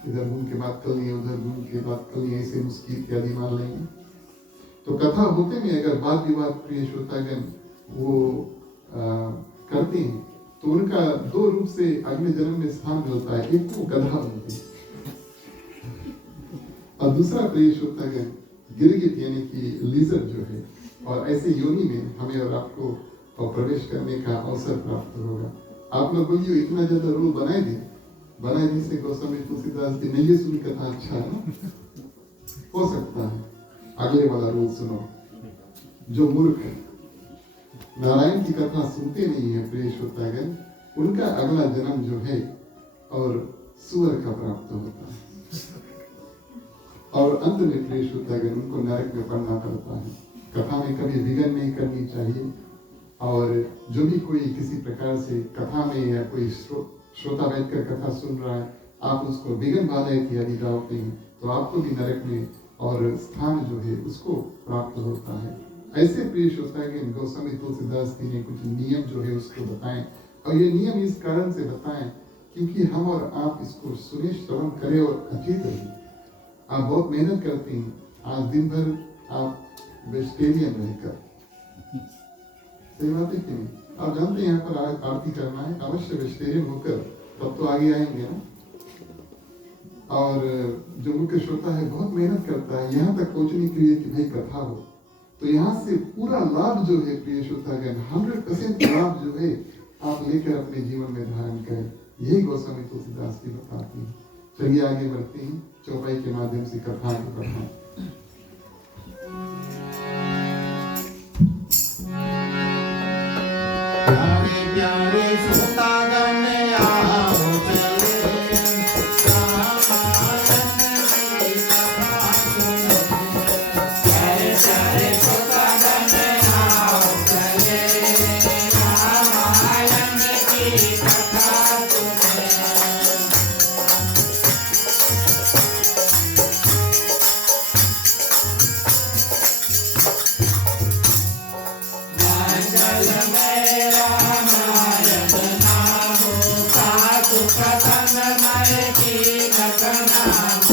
इधर घूम के बात कर लिए, उधर घूम के बात कर लिए, ऐसे मुस्की इत्यादि मान लेंगे। तो कथा होते में अगर वाद विवाद प्रिय श्रोतागण वो करते हैं तो उनका दो रूप से अगले जन्म में स्थान मिलता है। एक वो गधा बनते हैं और दूसरा प्रिय श्रोतागण गिरगिट यानी कि लीजर जो है, और ऐसे योनि में हमें और आपको प्रवेश करने का अवसर प्राप्त होगा। आप लोग बोलिए इतना ज्यादा रूल बनाए दी से गोस्वामी तुलसीदास जी ने ये सुनी कथा, अच्छा है ना? हो सकता है अगले वाला रूल सुनो। जो मूर्ख नारायण की कथा सुनते नहीं है प्रिय श्रोतागण, उनका अगला जन्म जो है और सुअर का प्राप्त होता है और अंत में प्रिय श्रोतागण उनको नरक में पड़ना पड़ता है। कथा में कभी विघन नहीं करनी चाहिए, और जो भी कोई किसी प्रकार से कथा में या कोई श्रोता बैठकर कथा सुन रहा है, आप उसको विघन बाधा इत्यादि डालते हैं तो आपको भी नरक में और स्थान जो है उसको प्राप्त होता है। ऐसे प्रिय श्रोतागण गोस्वामी तुलसीदास जी ने कुछ नियम जो है उसको बताएं, और ये नियम इस कारण से बताएं क्योंकि हम और आप इसको सुने, श्रवण करें और अचेत रहिए। आप बहुत मेहनत करते हैं, आज दिन भर आप वेजिटेरियन रहकर, सही बात है कि नहीं? आप जानते हैं यहाँ पर आरती करना है, अवश्य वेजिटेरियन होकर तब तो आगे आएंगे ना। और जो मुख्य श्रोता है बहुत मेहनत करता है यहाँ तक पहुंचने के लिए कि भाई कथा हो, तो यहाँ से पूरा लाभ जो है प्रिय श्रोतागण 100% लाभ जो है आप लेकर अपने जीवन में धारण करें। यही गोस्वामी तुलसीदास जी बताते हैं। चलिए आगे बढ़ते हैं, चौपाई के माध्यम से कथा को पढ़ाएं। प्यारे प्यारे श्रोतागण आओ चले, रामायण की कथा सुने। प्यारे प्यारे श्रोतागण आओ चले, रामायण की कथा सुने। मंगलमय रामायण नाम, साधु कथनमय कीनक नाम।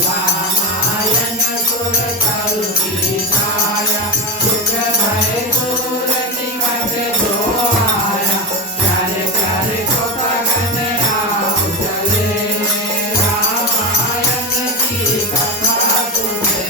रामायण सुर कल की छाया, दुख भय दूर निकट जो आया। प्यारे प्यारे श्रोतागण आओ चले, रामायण की कथा सुने।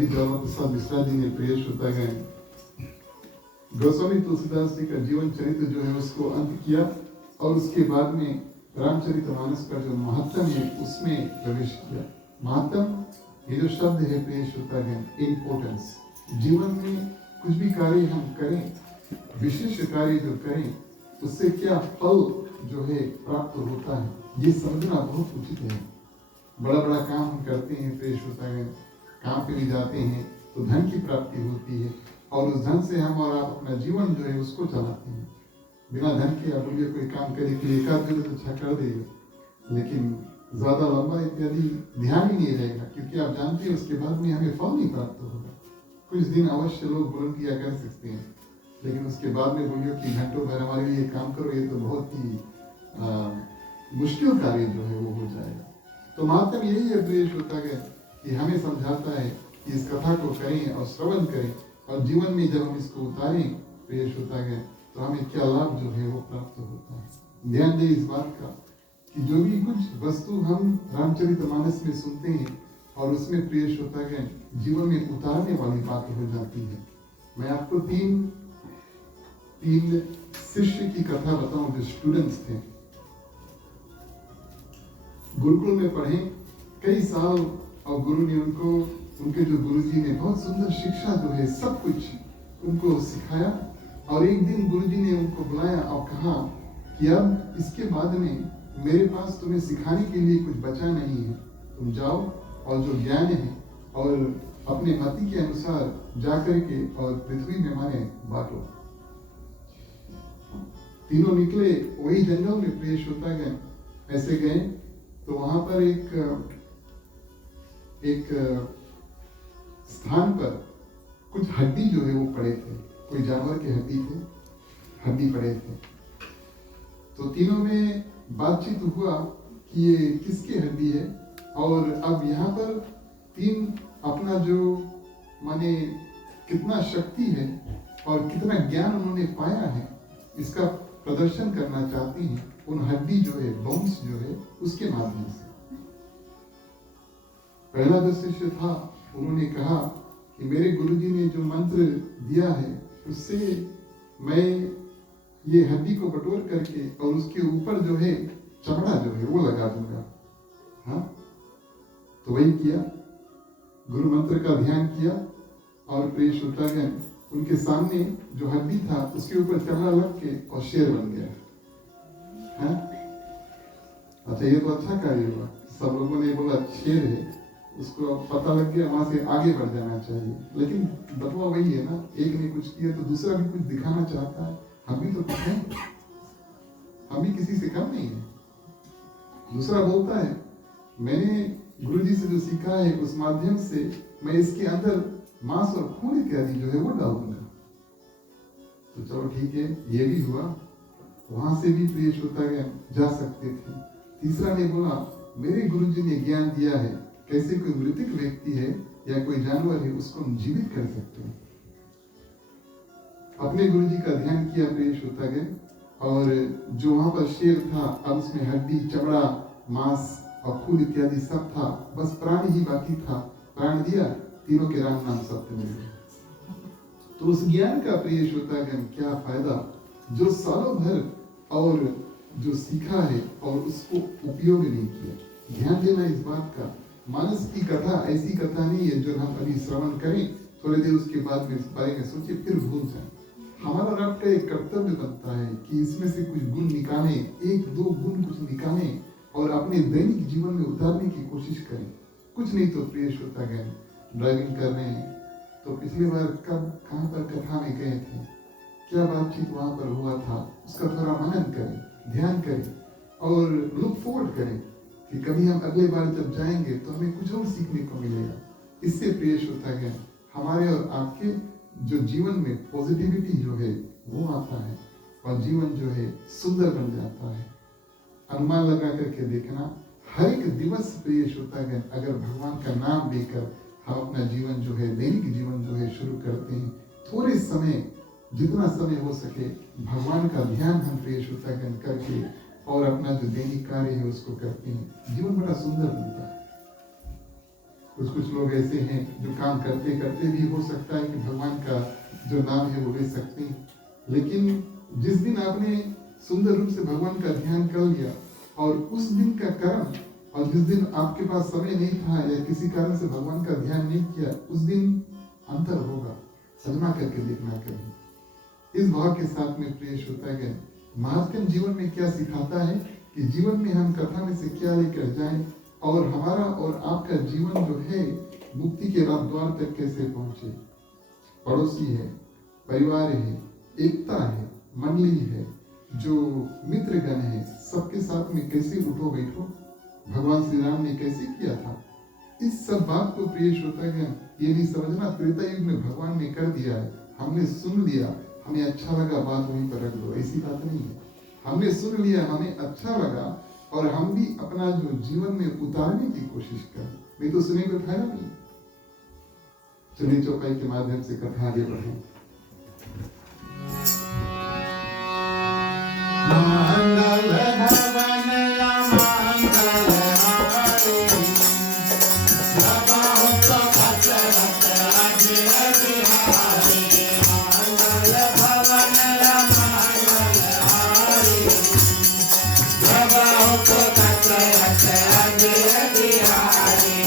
पंडित ज्वाला प्रसाद मिश्रा जी ने प्रिय श्रोतागण गोस्वामी तुलसीदास जी का जीवन चरित्र जो है उसको अंत किया और उसके बाद में रामचरितमानस का जो महात्म है उसमें प्रवेश किया। महात्म ये जो शब्द है प्रिय श्रोतागण, इम्पोर्टेंस। जीवन में कुछ भी कार्य हम करें, विशेष कार्य जो करें, उससे क्या फल जो है प्राप्त होता है, ये समझना बहुत उचित है। बड़ा बड़ा काम हम करते हैं प्रिय श्रोतागण, काम पे भी जाते हैं तो धन की प्राप्ति होती है और उस धन से हम और आप अपना जीवन जो है उसको चलाते हैं। बिना धन के आप बोलिए कोई काम करे कि एक आध दिन तो अच्छा कर देगा, लेकिन ज्यादा लंबा इत्यादि ध्यान ही नहीं रहेगा, क्योंकि आप जानते हैं उसके बाद में हमें फल नहीं प्राप्त होगा। कुछ दिन अवश्य लोग बुलंद किया कर सकते हैं, लेकिन उसके बाद में बोलिए कि घंटों भर हमारे लिए काम करो, ये तो बहुत ही मुश्किल कार्य जो है वो हो जाएगा। तो महात्म यही है प्रिय श्रोतागण कि हमें समझाता है कि इस कथा को करें और श्रवण करें और जीवन में जब हम इसको उतारें प्रिय श्रोतागण तो हमें क्या लाभ जो है वो प्राप्त होता है। ध्यान दें इस बात का कि जो भी कुछ वस्तु हम रामचरितमानस में सुनते हैं और उसमें प्रिय श्रोतागण जीवन में उतारने वाली बात हो जाती है। मैं आपको तीन शिष्य की कथा बताऊं जो स्टूडेंट्स थे, गुरुकुल में पढ़े कई साल और गुरु ने उनको, उनके जो गुरुजी ने बहुत सुंदर शिक्षा जो है सब कुछ उनको सिखाया और एक दिन गुरुजी ने उनको बुलाया और कहा कि अब इसके बाद में मेरे पास तुम्हें सिखाने के लिए कुछ बचा नहीं है, तुम जाओ और जो ज्ञान है और अपने मति के अनुसार जाकर के और पृथ्वी में माने बांटो। तीनों निकले वही जंगल में प्रिय श्रोतागण, ऐसे गए तो वहां पर एक स्थान पर कुछ हड्डी जो है वो पड़े थे, कोई जानवर के हड्डी पड़े थे। तो तीनों में बातचीत हुआ कि ये किसके हड्डी है और अब यहाँ पर तीन अपना जो माने कितना शक्ति है और कितना ज्ञान उन्होंने पाया है इसका प्रदर्शन करना चाहती हैं उन हड्डी जो है, बोन्स जो है उसके माध्यम से। पहला जो शिष्य था उन्होंने कहा कि मेरे गुरुजी ने जो मंत्र दिया है उससे मैं ये हड्डी को बटोर करके और उसके ऊपर जो है चमड़ा जो है वो लगा दूंगा। हाँ, तो वही किया, गुरु मंत्र का ध्यान किया और प्रिय श्रोतागण उनके सामने जो हड्डी था उसके ऊपर चमड़ा लग के और शेर बन गया। हाँ? अच्छा, ये तो अच्छा कार्य हुआ, सब लोगों ने बोला शेर है, उसको पता लग गया, वहां से आगे बढ़ जाना चाहिए। लेकिन बतवा वही है ना, एक ने कुछ किया तो दूसरा भी कुछ दिखाना चाहता है। हम भी तो कुछ हैं, हम भी किसी से कम नहीं है। दूसरा बोलता है मैंने गुरुजी से जो सीखा है उस माध्यम से मैं इसके अंदर मांस और खून इत्यादि जो है वो डाल दूंगा। तो चलो ठीक है, ये भी हुआ, वहां से भी प्रिय श्रोतागण जा सकते थे। तीसरा ने बोला मेरे गुरुजी ने ज्ञान दिया है, कैसे कोई मृतक व्यक्ति है या कोई जानवर है उसको हम जीवित कर सकते हैं। अपने गुरुजी का ध्यान किया प्रिय श्रोतागण, और जो वहां पर शेर था अब उसमें हड्डी, चमड़ा, मांस और खून इत्यादि सब था, बस प्राण ही बाकी था। प्राण दिया, तीनों के राम नाम सत्य मिल गए। तो उस ज्ञान का प्रिय श्रोतागण क्या फायदा जो सालों भर और जो सीखा है और उसको उपयोग नहीं किया। ध्यान देना इस बात का, मानस की कथा ऐसी कथा नहीं है जो हम अभी श्रवण करें, थोड़ी देर उसके बाद में इस बारे में सोचे फिर भूल जाए। हमारा और आपका एक कर्तव्य बनता है कि इसमें से कुछ गुण निकालें, एक दो गुण कुछ निकालें और अपने दैनिक जीवन में उतारने की कोशिश करें। कुछ नहीं तो प्रिय श्रोतागण, ड्राइविंग कर रहे हैं तो पिछली बार कब कहाँ पर कथा में गए थे, क्या बातचीत वहां पर हुआ था, उसका थोड़ा मनन करें, ध्यान करें और लुक फॉरवर्ड करें कि कभी हम अगले बार जब जाएंगे तो हमें कुछ और सीखने को मिलेगा। इससे प्रिय श्रोतागण हमारे और आपके जो जीवन में पॉजिटिविटी जो है वो आता है और जीवन जो है सुंदर बन जाता है। अनुमान लगा करके देखना, हर एक दिवस प्रिय श्रोतागण अगर भगवान का नाम लेकर हम अपना जीवन जो है, दैनिक जीवन जो है शुरू करते हैं, थोड़े समय, जितना समय हो सके भगवान का ध्यान हम प्रिय श्रोतागण करके और अपना जो दैनिक कार्य है उसको करते हैं, जीवन बड़ा सुंदर बनता है। कुछ कुछ लोग ऐसे हैं जो काम करते करते भी हो सकता है कि भगवान का जो नाम है वो ले सकते हैं, लेकिन जिस दिन आपने सुंदर रूप से भगवान का ध्यान कर लिया और उस दिन का कर्म, और जिस दिन आपके पास समय नहीं था या किसी कारण से भगवान का ध्यान नहीं किया, उस दिन अंतर होगा। सजमा करके देखना कभी। इस भाव के साथ में प्रिय श्रोतागण, महात्म जीवन में क्या सिखाता है कि जीवन में हम कथा में से क्या लेकर जाएं और हमारा और आपका जीवन जो है मुक्ति के द्वार तक कैसे पहुंचे। पड़ोसी है, परिवार है, एकता है, मंडली है, जो मित्रगण है, सबके साथ में कैसे उठो बैठो, भगवान श्री राम ने कैसे किया था। इस सब बात को प्रिय श्रोतागण ये नहीं समझना त्रेता युग में भगवान ने कर दिया है, हमने सुन लिया, हमें अच्छा लगा, बात वहीं पर रख दो, ऐसी बात नहीं है। हमने सुन लिया, हमें अच्छा लगा और हम भी अपना जो जीवन में उतारने की कोशिश करें, नहीं तो सुने को फायदा नहीं। चलिए चौपाई के माध्यम से कथा आगे बढ़े। मंगल भवन मंगल हारी, लगाओ तो कसरत अजय बिहारी। मंगल भवन मंगल हारी, लगाओ तो कसरत अजय बिहारी।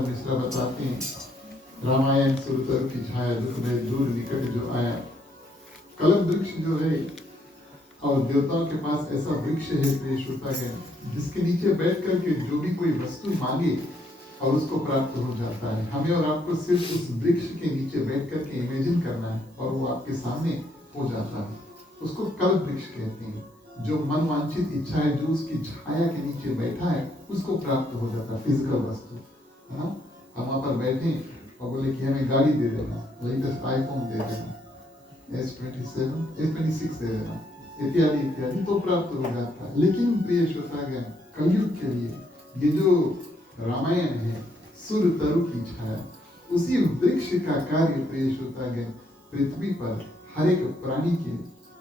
मिश्रा बताते हैं, रामायण सुरतर की छाया दुख में दूर निकट जो आया। कलम वृक्ष जो है और देवताओं के पास ऐसा वृक्ष है प्रिय श्रोतागण, जिसके नीचे बैठ करके जो भी कोई वस्तु मांगे और उसको प्राप्त हो जाता है। हमें और आपको सिर्फ उस वृक्ष के नीचे बैठ करके इमेजिन करना है और वो आपके सामने हो जाता है। उसको कल्प वृक्ष कहते हैं। जो मन वांछित इच्छा है, जो उसकी छाया के नीचे बैठा है, उसको प्राप्त हो जाता है। फिजिकल वस्तु है ना। हम वहां पर बैठे और बोले कि हमें गाड़ी दे देना, लेटेस्ट आईफोन दे देना, S27, S26 दे देना, इत्यादि इत्यादि, तो प्राप्त हो जाता है। लेकिन प्रिय श्रोतागण, कलयुग के लिए ये जो रामायण है, सुर तरु की छाया, उसी वृक्ष का कार्य प्रिय श्रोतागण पृथ्वी पर हर एक प्राणी के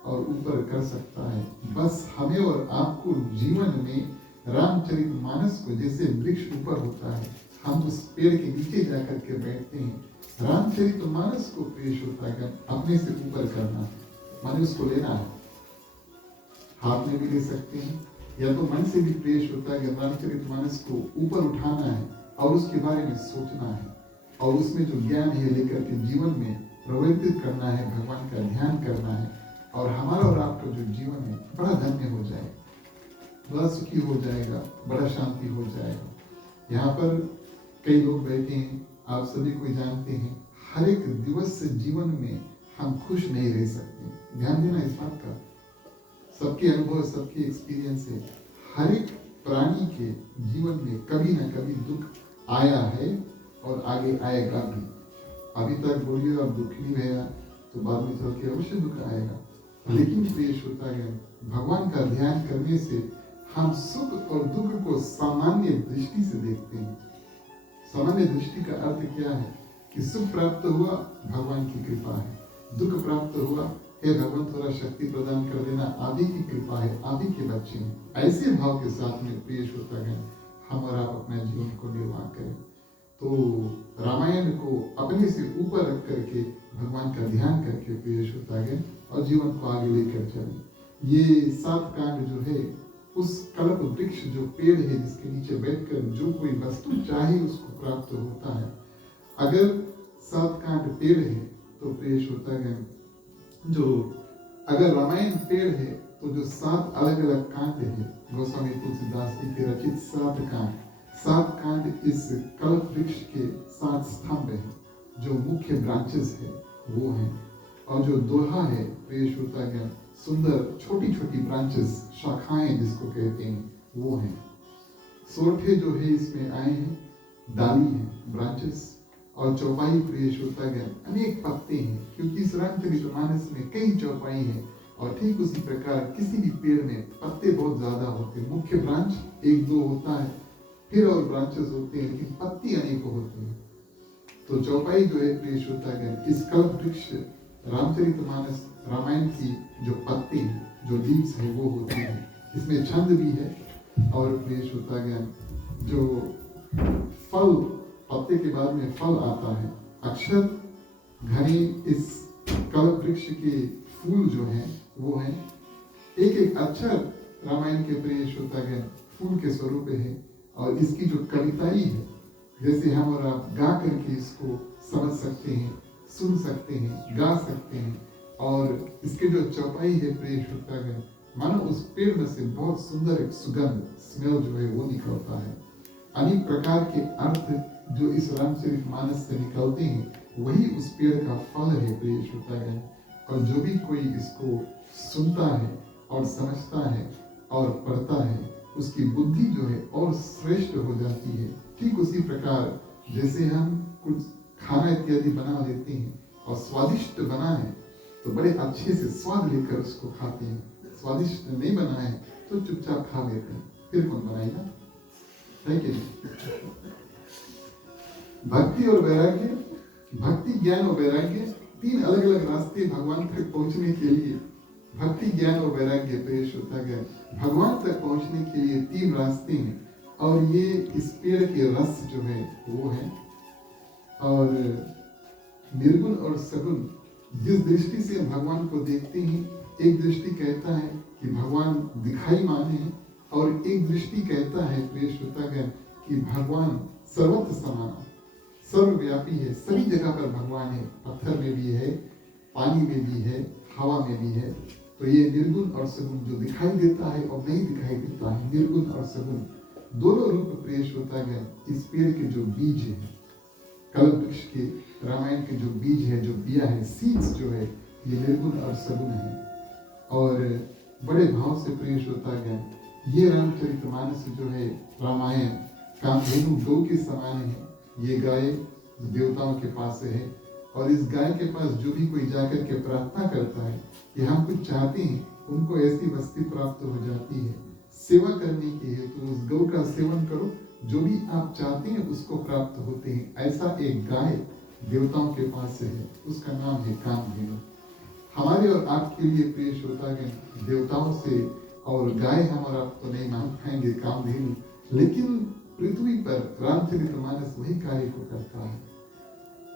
और ऊपर कर सकता है। बस हमें और आपको जीवन में रामचरितमानस को जैसे वृक्ष ऊपर होता है, हम उस पेड़ के नीचे जाकर के बैठते हैं। रामचरितमानस को प्रिय श्रोतागण अपने से ऊपर करना, माने उसको लेना है। हाथ में भी ले सकते हैं या तो मन से भी प्रिय श्रोतागण रामचरितमानस को ऊपर उठाना है और उसके बारे में सोचना है और उसमें जो ज्ञान है लेकर के जीवन में प्रवर्तित करना है, भगवान का ध्यान करना है और हमारा और आपका जो जीवन है बड़ा धन्य हो जाएगा, बड़ा सुखी हो जाएगा, बड़ा शांति हो जाएगा। यहाँ पर कई लोग बैठे हैं, आप सभी को जानते हैं, हर एक दिवस जीवन में हम खुश नहीं रह सकते। ध्यान देना इस बात का, सबके अनुभव, सबके एक्सपीरियंस है, हर एक प्राणी के जीवन में कभी ना कभी दुख आया है और आगे आएगा भी। अभी तक बोलिए और दुख नहीं रहेगा तो बाद में चल के अवश्य दुख आएगा। लेकिन प्रिय श्रोतागण, भगवान का ध्यान करने से हम सुख और दुख को सामान्य दृष्टि से देखते हैं। सामान्य दृष्टि का अर्थ क्या है कि सुख प्राप्त हुआ, भगवान की कृपा है, दुख प्राप्त हुआ, हे भगवान थोड़ा शक्ति प्रदान कर देना, आप ही की कृपा है, आप ही के बच्चे हैं। ऐसे भाव के साथ में प्रिय श्रोतागण, हम और आप अपना जीवन को निर्वाह करें। तो रामायण को अपने से ऊपर रख करके भगवान का ध्यान करके प्रिय श्रोतागण और जीवन को आगे लेकर चलें। ये 7 कांड जो है, उस कल्प वृक्ष जो पेड़ है जिसके नीचे बैठकर जो कोई वस्तु चाहे उसको प्राप्त होता है। अगर 7 कांड पेड़ है तो प्रिय श्रोतागण, जो अगर रामायण पेड़ है तो जो 7 अलग अलग कांड है, गोस्वामी तुलसीदास जी के रचित 7 कांड इस कल्प वृक्ष के 7 स्तंभ है, जो मुख्य ब्रांचेस है वो है। और जो दोहा है प्रिय श्रोतागण, सुंदर छोटी छोटी ब्रांचेस, शाखाएं जिसको कहते हैं, वो हैं। सोरठे जो है इसमें आए हैं, डाली है, ब्रांचेस, और चौपाई प्रिय श्रोतागण, अनेक पत्ते हैं, क्योंकि इस रामचरितमानस में कई चौपाई हैं। और ठीक उसी प्रकार किसी भी पेड़ में पत्ते बहुत ज्यादा होते हैं, मुख्य ब्रांच 1-2 होता है, फिर और ब्रांचेस होते हैं, लेकिन पत्ती अनेकों होती हैं। तो चौपाई जो है प्रिय श्रोतागण, इस कल्प वृक्ष रामचरितमानस रामायण की जो पत्ते, जो लीव्स है वो होती है। इसमें छंद भी है। और प्रिय श्रोतागण, जो फल, पत्ते के बाद में फल आता है, अक्षर घने इस कल्प वृक्ष के फूल जो हैं वो हैं। एक एक अक्षर रामायण के प्रिय श्रोतागण फूल के स्वरूप है। और इसकी जो कविताई है, जैसे हम और आप गा करके इसको समझ सकते हैं, सुन सकते हैं, गा सकते हैं। और इसके जो चौपाई है प्रिय श्रोतागण, मानो उस पेड़ में से बहुत सुंदर एक सुगंध, स्मेल जो है वो निकलता है। अनेक प्रकार के अर्थ जो इस रामचरितमानस से निकलते हैं, वही उस पेड़ का फल है प्रिय श्रोतागण। और जो भी कोई इसको सुनता है और समझता है और पढ़ता है, उसकी बुद्धि जो है और श्रेष्ठ हो जाती है। ठीक उसी प्रकार जैसे हम कुछ खाना इत्यादि बना लेते हैं और स्वादिष्ट बना है तो बड़े अच्छे से स्वाद लेकर उसको खाते हैं, स्वादिष्ट नहीं बना है तो चुपचाप खा लेते हैं, फिर कौन बनाएगा, है कि नहीं? भक्ति और वैराग्य, भक्ति, ज्ञान और वैराग्य, 3 अलग अलग रास्ते भगवान तक पहुंचने के लिए। भक्ति, ज्ञान और वैराग्य प्रिय श्रोतागण, भगवान तक पहुंचने के लिए 3 रास्ते हैं। और ये इस पेड़ के रस जो है वो है। और निर्गुण और सगुण, जिस दृष्टि से भगवान को देखते हैं, एक दृष्टि कहता है कि भगवान दिखाई माने हैं, और एक दृष्टि कहता है प्रिय श्रोतागण कि भगवान सर्वत्र समान, सर्वव्यापी है, सभी जगह पर भगवान है, पत्थर में भी है, पानी में भी है, हवा में भी है। तो ये निर्गुण और सगुण जो दिखाई देता है और नहीं दिखाई देता है, निर्गुण और सगुण दोनों रूप प्रिय श्रोतागण इस पेड़ के जो बीज है, कल्प वृक्ष के, रामायण के जो बीज है, जो बिया है, सीड्स जो है, ये निर्गुण और सगुण है। और बड़े भाव से प्रिय श्रोतागण, ये रामचरितमानस जो है रामायण कामधेनु गौ के समान है। ये गाय देवताओं के पास है, और इस गाय के पास जो भी कोई जाकर के प्रार्थना करता है कि हम कुछ चाहते हैं, उनको ऐसी वस्तु प्राप्त हो जाती है। सेवा करने की है तो उस गौ का सेवन करो, जो भी आप चाहते हैं उसको प्राप्त होते हैं। ऐसा एक गाय देवताओं के पास है, उसका नाम है कामधेनु। हमारे और आपके लिए प्रिय श्रोतागण, देवताओं से और गाय हम और आप तो नहीं मान पाएंगे कामधेनु, लेकिन पृथ्वी पर रामचरितमानस वही कार्य को करता है।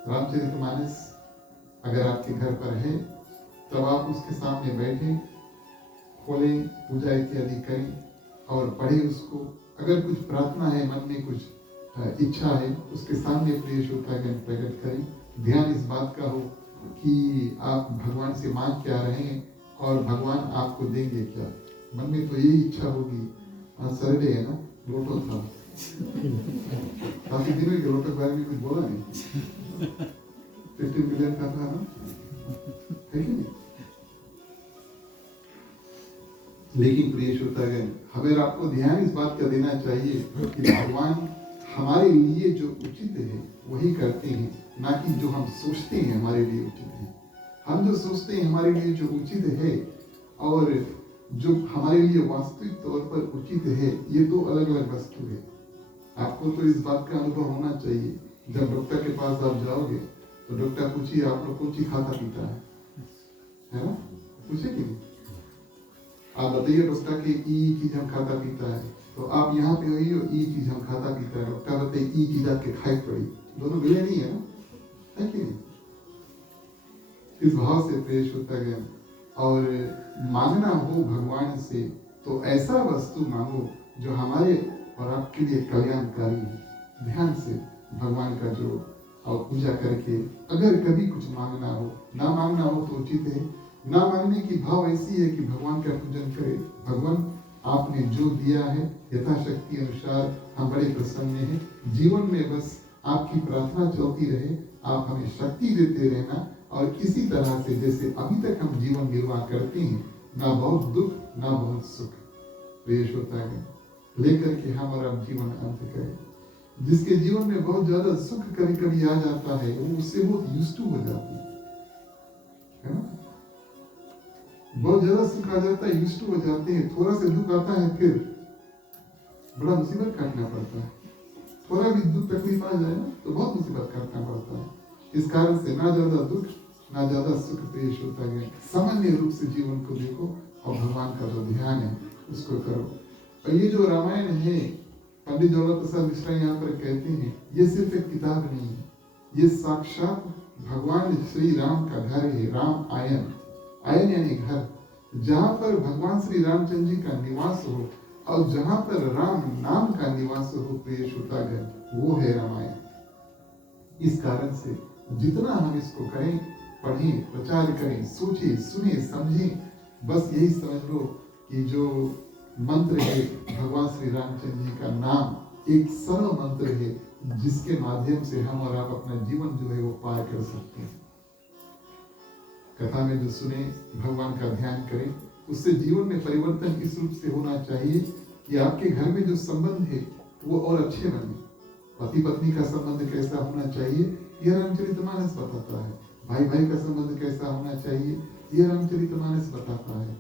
रामचरितमानस अगर आपके घर पर है तब आप उसके सामने बैठे, खोलें, पूजा इत्यादि करें और पढ़े उसको। अगर कुछ प्रार्थना है, मन में कुछ इच्छा है, उसके सामने प्रिय श्रोतागण प्रकट करें। ध्यान इस बात का हो कि आप भगवान से मांग क्या रहे हैं और भगवान आपको देंगे क्या। मन में तो यही इच्छा होगी। आज सैटरडे है ना, लोटो था, काफी दिनों के लोटस बारे में कुछ बोला नहीं। 15 मिलियन का था ना, है कि नहीं? लेकिन प्रिय श्रोतागण, हमें आपको ध्यान इस बात का देना चाहिए कि भगवान हमारे लिए जो उचित है वही करते हैं, ना कि जो हम सोचते हैं हमारे लिए उचित है। हम जो सोचते हैं हमारे लिए जो उचित है और जो हमारे लिए वास्तविक तौर पर उचित है, ये दो अलग अलग वस्तु है। आपको तो इस बात का अनुभव होना चाहिए, जब डॉक्टर के पास आप जाओगे तो डॉक्टर पूछिए आप लोग कौन सी खाता पीता है ना? पूछे कि नहीं? आप बताइए डॉक्टर के ई चीज हम खाता पीता है, तो आप यहाँ पे वही हो ई चीज हम खाता पीता है, डॉक्टर बताइए ई चीज आपके खाई पड़ी, दोनों मिले नहीं है ना, है कि नहीं? इस भाव से पेश होता गया। और मांगना हो भगवान से तो ऐसा वस्तु मांगो जो हमारे और आपके लिए कल्याणकारी है। ध्यान से भगवान का जो और पूजा करके अगर कभी कुछ मांगना हो, ना मांगना हो तो उचित है। ना मांगने की भाव ऐसी है कि भगवान का पूजन करे। भगवान आपने जो दिया है यथाशक्ति अनुसार हम बड़े प्रसन्न हैं। जीवन में बस आपकी प्रार्थना चलती रहे, आप हमें शक्ति देते रहना और इसी तरह से जैसे अभी तक हम जीवन निर्वाह करते हैं, ना बहुत दुख ना बहुत सुख पेश होता है, लेकर के हम और आप जीवन अंत करें। जिसके जीवन में बहुत ज्यादा सुख कभी कभी आ जाता है वो उससे बहुत यूज्ड टू हो जाती है ना? बहुत ज्यादा सुख आ जाता है, यूज्ड टू हो जाते हैं। थोड़ा सा दुख आता है फिर बड़ा मुसीबत काटना पड़ता है। थोड़ा भी दुख तकलीफ आ जाए ना तो बहुत मुसीबत काटना पड़ता है। इस कारण से ना ज्यादा दुख ना ज्यादा सुख पेश होता है। सामान्य रूप से जीवन को देखो और भगवान का जो ध्यान है उसको करो। और ये जो रामायण है, पंडित दौलत प्रसाद मिश्रा यहाँ पर कहते हैं, ये सिर्फ एक किताब नहीं है, ये साक्षात भगवान श्री राम का घर है। राम आयन, आयन यानी घर, जहाँ पर भगवान श्री रामचंद्र जी का निवास हो और जहाँ पर राम नाम का निवास हो प्रिय श्रोतागण, वो है रामायण। इस कारण से जितना हम इसको करें, पढ़ें, प्रचार करें, सोचें, सुने, समझें, बस यही समझ लो कि जो मंत्र है भगवान श्री रामचंद्र जी का नाम एक सरल मंत्र है, जिसके माध्यम से हम और आप अपना जीवन जो है वो पार कर सकते हैं। कथा में जो सुने, भगवान का ध्यान करें, उससे जीवन में परिवर्तन इस रूप से होना चाहिए कि आपके घर में जो संबंध है वो और अच्छे बने। पति पत्नी का संबंध कैसा होना चाहिए यह रामचरितमानस बताता है। भाई भाई का संबंध कैसा होना चाहिए यह रामचरितमानस बताता है।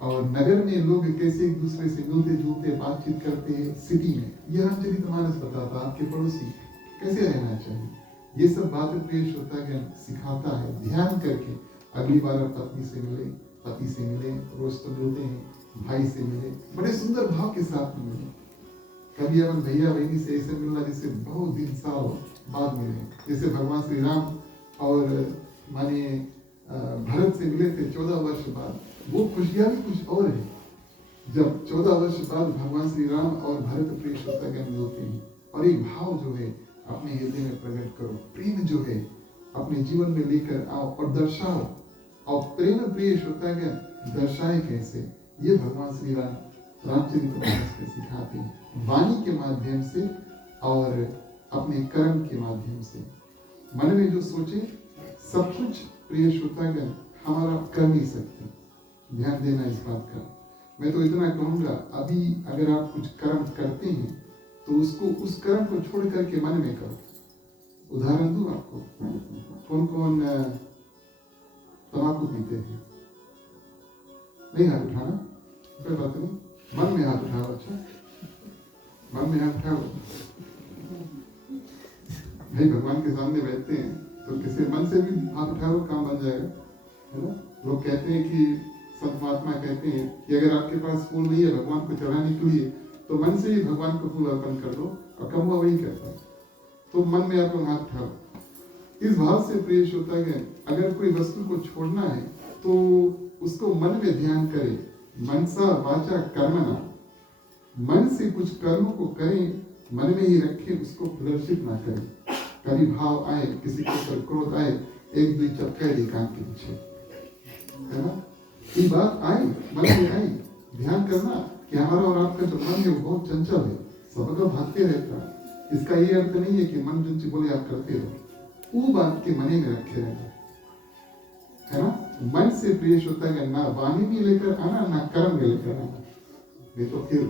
और नगर में लोग कैसे एक दूसरे से मिलते जुलते बातचीत करते हैं, सिटी में, यह रामचरितमानस बताता है। आपके पड़ोसी कैसे रहना चाहिए, ये सब बातें पेश होता है, सिखाता है। ध्यान करके अगली बार आप पत्नी से मिले, पति से मिले, रोज तो मिलते हैं, भाई से मिले, बड़े सुंदर भाव के साथ में मिले। कभी अपन भैया बहनी से ऐसे मिलना जैसे बहुत दिन साल बाद मिले, जैसे भगवान श्री राम और माने भरत से मिले थे 14 वर्ष बाद। वो खुशियां भी कुछ और है जब 14 वर्ष बाद भगवान श्री राम और भरत प्रिय श्रोतागण मिलते हैं। और एक भाव जो है अपने हृदय में प्रकट करो, प्रेम जो है अपने जीवन में लेकर आओ और दर्शाओ। और प्रेम प्रिय श्रोतागण दर्शाए कैसे, ये भगवान श्री राम रामचरितमानस में सिखाते हैं, वाणी के माध्यम से और अपने कर्म के माध्यम से। मन में जो सोचे सब कुछ प्रिय श्रोतागण हमारा कर नहीं सकते। ध्यान देना इस बात का। मैं तो इतना कहूंगा, अभी अगर आप कुछ कर्म करते हैं तो उसको उस कर्म को छोड़ करके मन में करो। उदाहरण दूं आपको, कौन कौन तंबाकू पीते हैं? नहीं हाथ उठाना, कोई बात नहीं, मन में हाथ उठाओ। अच्छा, मन में हाथ उठाओ। भाई भगवान के सामने बैठते हैं तो किसी मन से भी हाथ उठाओ, काम बन जाएगा, है ना? लोग कहते हैं कि संत महात्मा कहते हैं कि अगर आपके पास फूल नहीं है भगवान को चढ़ाने के लिए तो मन से ही भगवान को फूल अर्पण कर दो, और कमुआ वही कहता है। तो मन में आप हाथ उठाओ। इस भाव से प्रिय श्रोतागण, अगर कोई वस्तु को छोड़ना है तो उसको मन में ध्यान करें। मनसा वाचा कर्मणा, मन से कुछ कर्मों को करें, मन में ही रखें, उसको प्रदर्शित ना करें। कभी भाव आए, किसी के ऊपर क्रोध आए, एक दो चपका दे कान के पीछे, है ना? ये बात आई, मन में आई, ध्यान करना कि हमारा और आपका जो मन है वो बहुत चंचल है, सबका भागते रहता है। इसका ये अर्थ नहीं है कि मन जो बोले आप करते रहो, वो बात के मने में रखे रहना है ना। मन से प्रिय होता है ना वाणी में लेकर आना ना कर्म में लेकर आना, नहीं तो फिर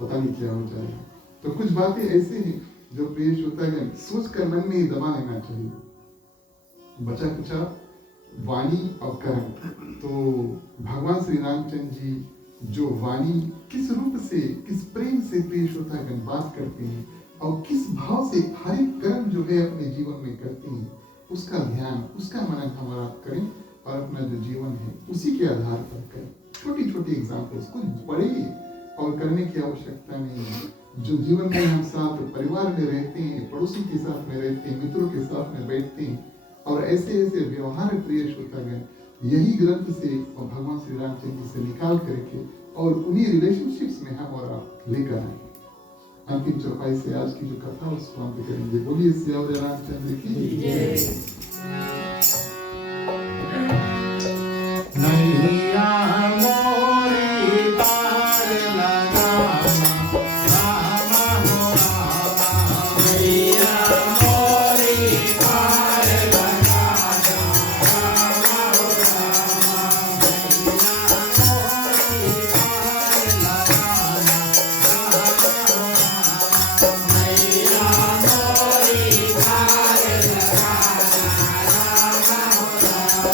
पता नहीं क्या हो जाएगा। तो कुछ बातें ऐसी हैं जो प्रिय होता है सोच कर मन में ही दबा लेना चाहिए। बचा कुचा वाणी और कर्म। तो भगवान श्री रामचंद्र जी जो वाणी किस रूप से किस प्रेम से प्रिय श्रोतागण बात करते हैं और किस भाव से हर एक कर्म जो है अपने जीवन में करते हैं, उसका ध्यान उसका मनन हमारा करें और अपना जो जीवन है उसी के आधार पर करें। छोटी छोटी एग्जाम्पल्स, कुछ बड़े और करने की आवश्यकता नहीं है। जो जीवन में हम साथ परिवार में रहते हैं, पड़ोसी के साथ में रहते हैं, मित्रों के साथ में बैठते हैं और ऐसे ऐसे व्यवहार प्रिय श्रोतागण यही ग्रंथ से और भगवान श्री रामचंद्र जी से निकाल करके और उन्हीं रिलेशनशिप्स में हम और आप लेकर आए। अंतिम चौपाई से आज की जो कथा उसको अंत करेंगे। बोलिए सियावर रामचंद्र की जय। नैया मोरी पार लगाना राम हो राम, नैया मोरी पार लगाना राम हो राम, नैया मोरी पार लगाना राम हो राम, नैया मोरी पार लगाना राम हो राम।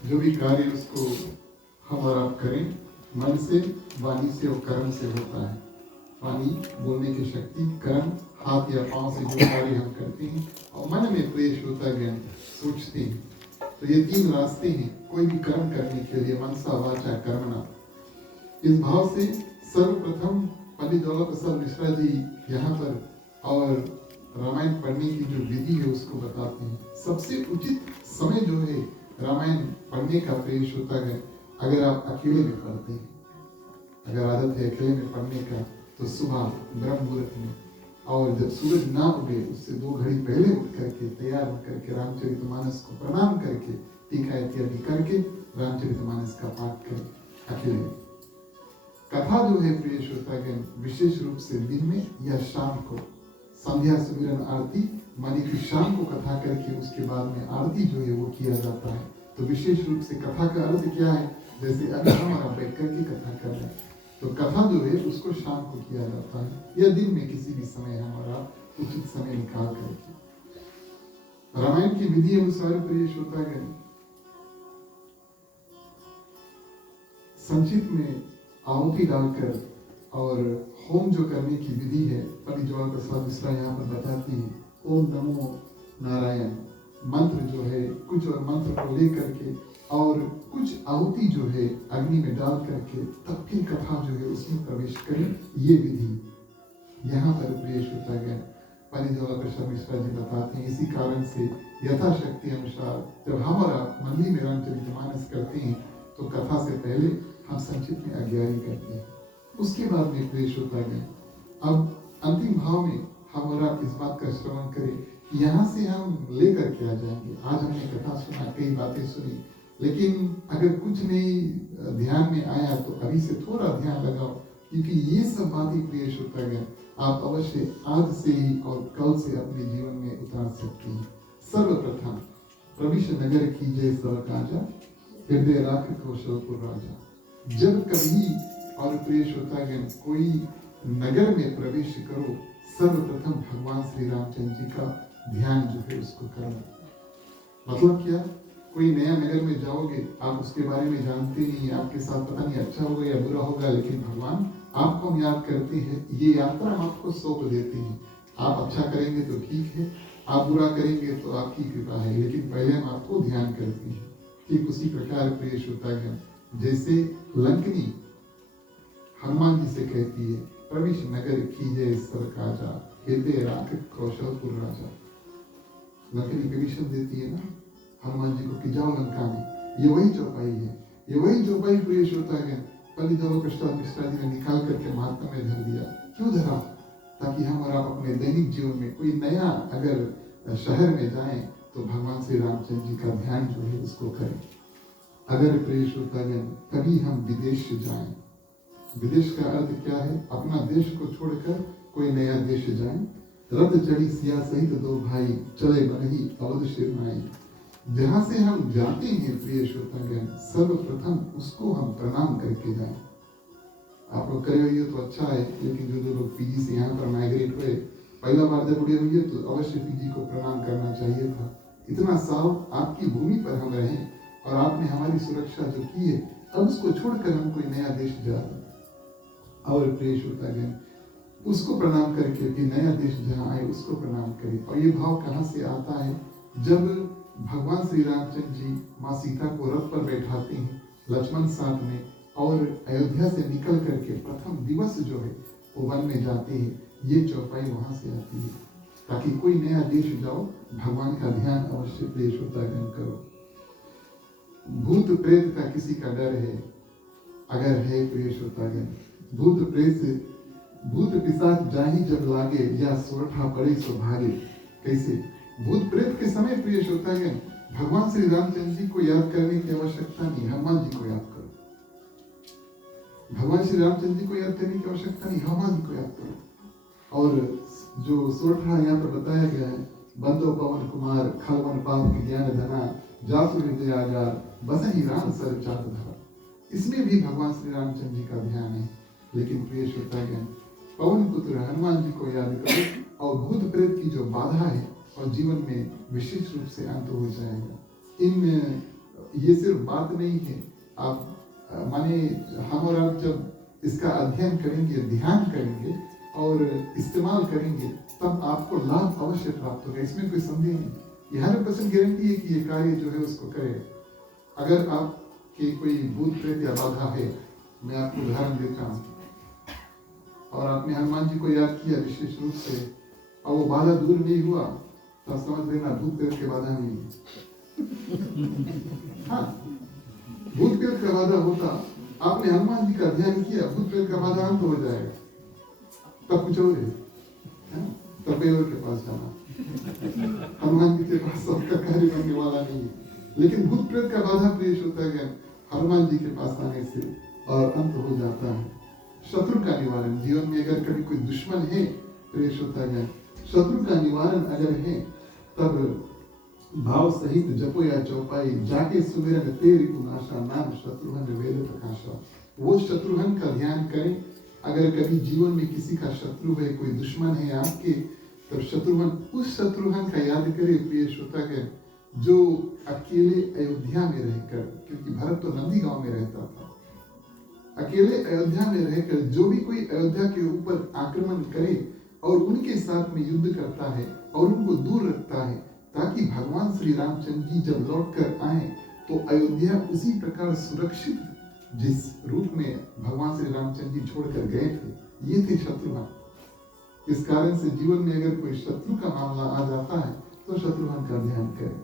जो भी कार्य उसको हम और आप करें मन से, वाणी से और कर्म से होता है। वाणी बोलने की शक्ति, कर्म हाथ या पांव से जो कार्य हम करते हैं और मन में प्रेष होता है, सोचते हैं। तो ये तीन रास्ते हैं कोई भी कर्म करने के लिए, मनसा वाचा कर्मणा। इस भाव से सर्वप्रथम पंडित दौलत प्रसाद मिश्रा जी यहाँ पर और रामायण पढ़ने की जो विधि है उसको बताते हैं। सबसे उचित समय जो है रामायण पढ़ने का पेश होता है अगर आप अकेले में पढ़ते हैं। अगर आदत है अकेले में पढ़ने का तो सुबह ब्रह्म मुहूर्त में, और जब सूरज ना उगे उससे 2 घड़ी पहले उठ करके तैयार होकर के रामचरितमानस को प्रणाम करके टीका इत्यादि करके रामचरितमानस का पाठ करें अकेले। कथा जो है प्रिय श्रोतागण विशेष रूप से दिन में या शाम को संध्या सुमिरन आरती मानी कि शाम को कथा करके उसके बाद में आरती जो है वो किया जाता है। तो विशेष रूप से कथा का अर्थ क्या है, जैसे अभी हमारा बैठ करके कथा कर रहे हैं तो कथा जो है उसको शाम को किया जाता है या दिन में किसी भी समय हमारा उचित समय निकाल करके। रामायण की विधि अनुसार प्रिय श्रोतागण संचित में आहुति डालकर और होम जो करने की विधि है पंडित जवाहर प्रसाद मिश्रा यहाँ पर बताते हैं। ओम नमो नारायण मंत्र जो है कुछ और मंत्र को लेकर के और कुछ आहुति जो है अग्नि में डाल करके तब फिर कथा जो है उसमें प्रवेश करें, ये विधि यहाँ पर प्रिय श्रोतागण पंडित जवाहर प्रसाद मिश्रा जी बताते हैं। इसी कारण से यथाशक्ति अनुसार जब हमारा मंदिर में रामचरितमानस करते हैं तो कथा से पहले हम संचित में अज्ञानी करते हैं। उसके बाद में प्रिय श्रोतागण अब अंतिम भाव में हमारा इस बात का श्रवण करें, यहाँ से हम लेकर के आ जाएंगे। आज हमने कथा सुना, कई बातें सुनी, लेकिन अगर कुछ नहीं ध्यान में आया तो अभी से थोड़ा ध्यान लगाओ, क्योंकि ये सब बातें प्रिय श्रोतागण आप अवश्य आज से ही और कल से अपने जीवन में उतार सकते हैं। सर्वप्रथम प्रविश नगर की जय सब काजा, हृदय राख कौशलपुर राजा। जब कभी और प्रिय श्रोतागण कोई नगर में प्रवेश करो, सर्वप्रथम भगवान श्री रामचंद्र जी का ध्यान जो है उसको करना। मतलब क्या, कोई नया नगर में जाओगे, आप उसके बारे में जानते नहीं, आपके साथ पता नहीं अच्छा होगा या बुरा होगा, लेकिन भगवान आपको हम याद करते हैं, ये यात्रा हम आपको सौंप देते हैं। आप अच्छा करेंगे तो ठीक है, आप बुरा करेंगे तो आपकी कृपा है, लेकिन पहले हम आपको ध्यान करते हैं। ठीक उसी प्रकार प्रिय श्रोतागण जैसे लंकनी हनुमान जी से कहती है प्रविश नगर कीजय सब काजा, हृदय राख कौशलपुर राजा। लंकनी कमीशन देती है ना हनुमान जी को कि जाओ लंका में, ये वही चौपाई है, ये वही चौपाई प्रिय श्रोतागण पंडित जवाहर प्रसाद मिश्रा जी ने निकाल करके महात्मा में धर दिया। क्यों धरा? ताकि हम और आप अपने दैनिक जीवन में कोई नया अगर शहर में जाएं तो भगवान श्री रामचंद्र जी का ध्यान जो है उसको करें। अगर प्रिय श्रोतागण कभी हम विदेश जाएं, विदेश का अर्थ क्या है, अपना देश को छोड़कर कोई नया देश जाएं। रथ चढ़ी सिया सहित 2 भाई, चले बनही अवध शिर नाई। जहां से हम जाते हैं प्रिय श्रोतागण सर्वप्रथम उसको हम प्रणाम करके जाएं। आप लोग करे हुए तो अच्छा है, लेकिन जो लोग पीजी से यहाँ पर माइग्रेट हुए पहला बार जब उड़े हुए तो अवश्य पीजी को प्रणाम करना चाहिए था। इतना साल आपकी भूमि पर हम रहें और आपने हमारी सुरक्षा जो की है, अब उसको छोड़कर हम कोई नया देश जा रहे हैं। और प्रिय श्रोतागण उसको प्रणाम करके भी नया देश जहाँ आए उसको प्रणाम करें। और ये भाव कहाँ से आता है, जब भगवान श्री रामचंद्र जी माँ सीता को रथ पर बैठाते हैं लक्ष्मण साथ में और अयोध्या से निकल करके प्रथम दिवस जो है वो वन में जाते हैं, ये चौपाई वहां से आती है। ताकि कोई नया देश जाओ भगवान का ध्यान अवश्य प्रिय श्रोतागण करो। भूत प्रेत का किसी का डर है, अगर है प्रिय श्रोतागण भूत पिशाच जाहि जब लागे, या सोरठा पड़े सो भागे। कैसे? भूत प्रेत के समय प्रिय श्रोतागण भगवान श्री रामचंद्र जी को याद करने की आवश्यकता नहीं, हनुमान जी को याद करो। भगवान श्री रामचंद्र जी को याद करने की आवश्यकता नहीं, हनुमान जी को याद करो। और जो सोरठा यहाँ पर बताया गया है, बंदो पवन कुमार खलवन पाप ज्ञान धना, जासु हृदय आगार बसहि राम सर चात धरा। इसमें भी भगवान श्री रामचंद्र जी का ध्यान है। लेकिन प्रिय श्रोतागण पवन पुत्र हनुमान जी को याद करो और भूत प्रेत की जो बाधा है और जीवन में विशेष रूप से अंत हो जाएगा। ये सिर्फ बात नहीं है, आप माने हम और आप जब इसका अध्ययन करेंगे, ध्यान करेंगे और इस्तेमाल करेंगे तब आपको लाभ अवश्य प्राप्त होगा, इसमें कोई संदेह नहीं। ये 100% गारंटी है कि ये कार्य जो है उसको करेगा। अगर आपके कोई भूत प्रेत या बाधा है, मैं आपको उदाहरण देता हूँ, और आपने हनुमान जी को याद किया विशेष रूप से और वो बाधा दूर नहीं हुआ तो समझ लेना भूत प्रेत की बाधा नहीं है। हाँ, भूत प्रेत का बाधा होता, आपने हनुमान जी का ध्यान किया, भूत प्रेत का बाधा अंत हो जाएगा। तब कुछ और है, है ना, तपेवर के पास जाना, हनुमान जी के पास सबका कार्य बनने वाला नहीं है। लेकिन भूत प्रेत का बाधा प्रिय श्रोतागण हनुमान जी के पास आने से और अंत हो जाता है। शत्रु का निवारण, जीवन में अगर कभी कोई दुश्मन है प्रिय श्रोतागण, शत्रु का निवारण अगर है तब भाव सहित जपो या चौपाई, जाके सुमिरन तेरी पुनाशा, नाम शत्रुघ्न वेद प्रकाशा। वो शत्रुघ्न का ध्यान करें। अगर कभी जीवन में किसी का शत्रु है, कोई दुश्मन है आपके, तब शत्रुघ्न, उस शत्रुघ्न का याद करें प्रिय श्रोतागण जो अकेले अयोध्या में रहकर, क्योंकि भरत तो नंदी गांव में रहता था, अकेले अयोध्या में रहकर जो भी कोई अयोध्या के ऊपर आक्रमण करे और उनके साथ में युद्ध करता है और उनको दूर रखता है, ताकि भगवान श्री रामचंद्र जी जब लौट कर आए तो अयोध्या उसी प्रकार सुरक्षित जिस रूप में भगवान श्री रामचंद्र जी छोड़कर गए थे, ये थे शत्रुघ्न। इस कारण से जीवन में अगर कोई शत्रु का मामला आ जाता है तो शत्रुघ्न का ध्यान करें।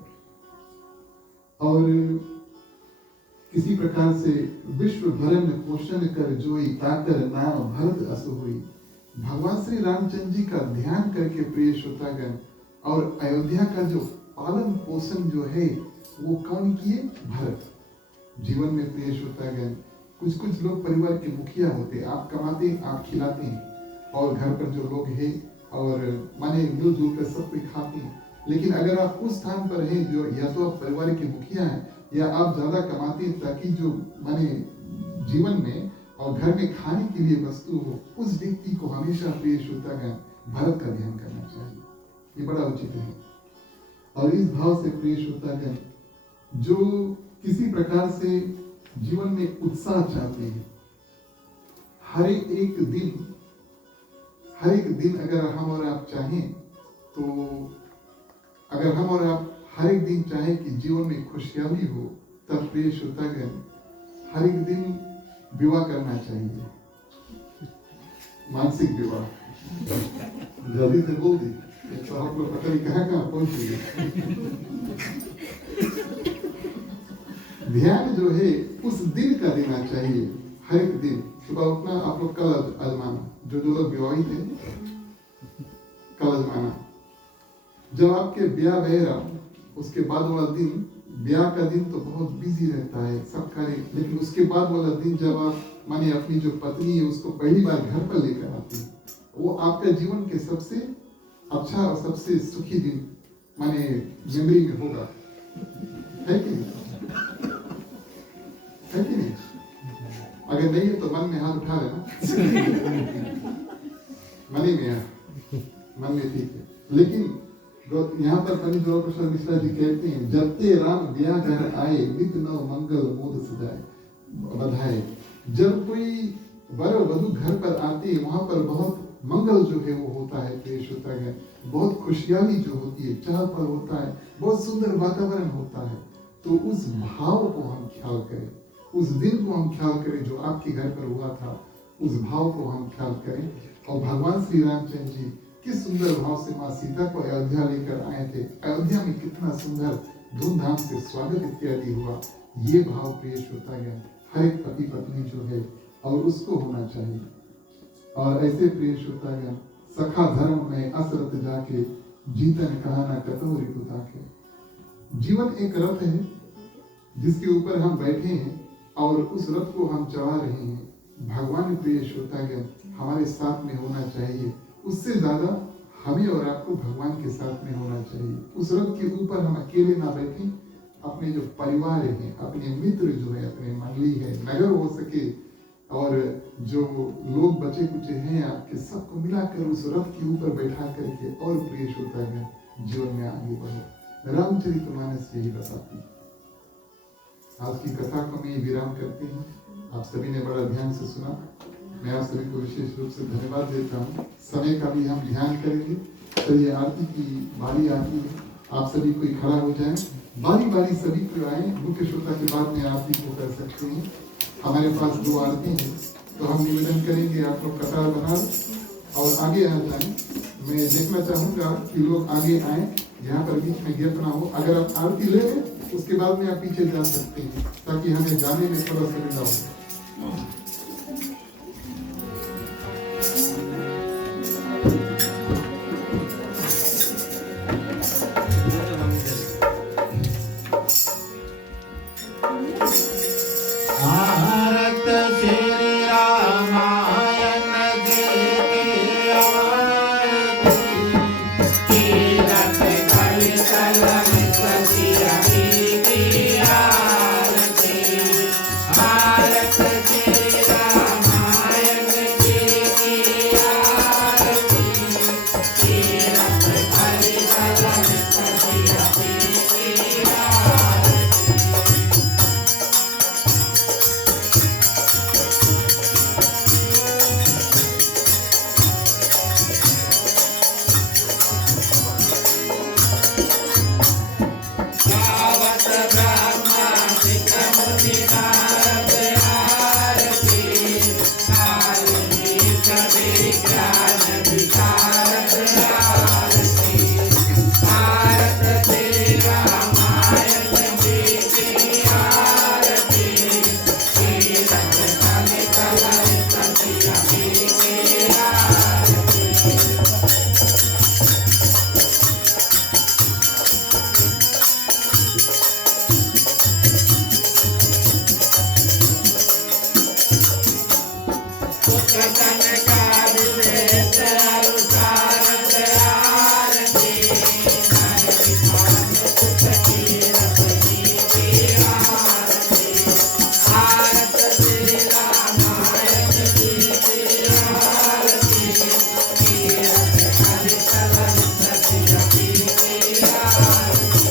और किसी प्रकार से विश्व भरण पोषण कर जोई, ताकर नाम भरत असु हुई। भगवान श्री रामचंद्र जी का ध्यान करके प्रिय श्रोतागण और अयोध्या का जो पालन पोषण जो है वो कौन किए? भरत। जीवन में प्रिय श्रोतागण कुछ कुछ लोग परिवार के मुखिया होते, आप कमाते आप खिलाते हैं और घर पर जो लोग हैं और माने मिलजुल कर सब कोई खाते हैं। लेकिन अगर आप उस स्थान पर हैं जो या तो आप परिवार के मुखिया हैं या आप ज्यादा कमाते हैं ताकि जो माने जीवन में और घर में खाने के लिए वस्तु हो, उस व्यक्ति को हमेशा प्रिय श्रोतागण भरत का ध्यान करना चाहिए। ये बड़ा उचित है। और इस भाव से प्रिय श्रोतागण जो किसी प्रकार से जीवन में उत्साह चाहते हैं, हर एक दिन अगर हम और आप चाहें तो अगर हम और आप हर एक दिन चाहें कि जीवन में खुशहाली हो, तब प्रिय श्रोतागण हर एक दिन विवाह करना चाहिए, मानसिक विवाह। जल्दी से बोल दी तो आप लोग पता नहीं कहाँ पहुंच गए। ध्यान जो है उस दिन का देना चाहिए, हर एक दिन सुबह उठना। आप लोग कल आजमाना, जो लोग विवाहित हैं कल आजमाना। जब आपके ब्याह वगैरह उसके बाद वाला दिन, ब्याह का दिन तो बहुत बिजी रहता है सब कार्य, लेकिन उसके बाद वाला दिन जब आप माने अपनी जो पत्नी है उसको पहली बार घर पर लेकर आते हैं, वो आपका जीवन के सबसे अच्छा और सबसे सुखी दिन माने मेमोरी में होगा, है कि नहीं? है कि नहीं? अगर नहीं है तो मन में हाथ उठा लेना। मन में ठीक है। लेकिन यहाँ पर पंडित द्रौपदी मिश्रा जी कहते हैं, जब ते राम ब्याह घर आए, नित नव मंगल मोद सजाए बधाए। जब कोई वर वधु घर पर आते, वहां पर बहुत मंगल जो है वो होता है प्रिय श्रोतागण, बहुत खुशहाली जो होती है, चहल पहल होता है, बहुत सुंदर वातावरण होता है। तो उस भाव को हम ख्याल करें, उस दिन को हम ख्याल करें जो आपके घर पर हुआ था, उस भाव को हम ख्याल करें। और भगवान श्री रामचंद्र जी किस सुंदर भाव से माँ सीता को अयोध्या लेकर आए थे, अयोध्या में कितना सुंदर धूमधाम से स्वागत इत्यादि हुआ, ये भाव प्रिय श्रोतागण हर एक पति पत्नी जो है और उसको होना चाहिए। और ऐसे प्रिय श्रोतागण सखा धर्म में असरत जाके, जीतन कहा न कतहु ऋतु ताके। जीवन एक रथ है जिसके ऊपर हम बैठे हैं और उस रथ को हम चला रहे हैं। भगवान प्रिय श्रोतागण हमारे साथ में होना चाहिए, उससे ज्यादा हमें और आपको भगवान के साथ में होना चाहिए। उस रथ के ऊपर हम अकेले ना बैठें, अपने जो परिवार है, अपने मित्र जो है, अपने मंडली है, नगर हो सके और जो लोग बचे कुचे हैं आपके, सबको मिलाकर उस रथ के ऊपर बैठा करके और प्रिय श्रोतागण जीवन में आगे बढ़ो। रामचरितमानस यही बताती है। आज की कथा को मैं विराम करती हूँ। आप सभी ने बड़ा ध्यान से सुना, मैं आप सभी को विशेष रूप से धन्यवाद देता हूँ। समय का भी हम ध्यान करेंगे। चलिए आरती की बारी आती है, आप सभी कोई खड़ा हो जाए, बारी बारी सभी को आए। मुख्य श्रोता के बाद में आरती को कर सकते हैं। हमारे पास 2 आरती है, तो हम निवेदन करेंगे आप लोग कतार बना और आगे आ जाए। मैं देखना चाहूँगा कि लोग आगे आए, यहाँ पर बीच में गैप ना हो। अगर आप आरती ले लें उसके बाद में आप पीछे जा सकते हैं, ताकि हमें जाने में थोड़ा सुविधा हो। प्रसन्न का विशेष अनुसारत आरती चित्त की रस की आरती भारत श्री रामायण जी की आरती कीरत हरि चरण सती की आरती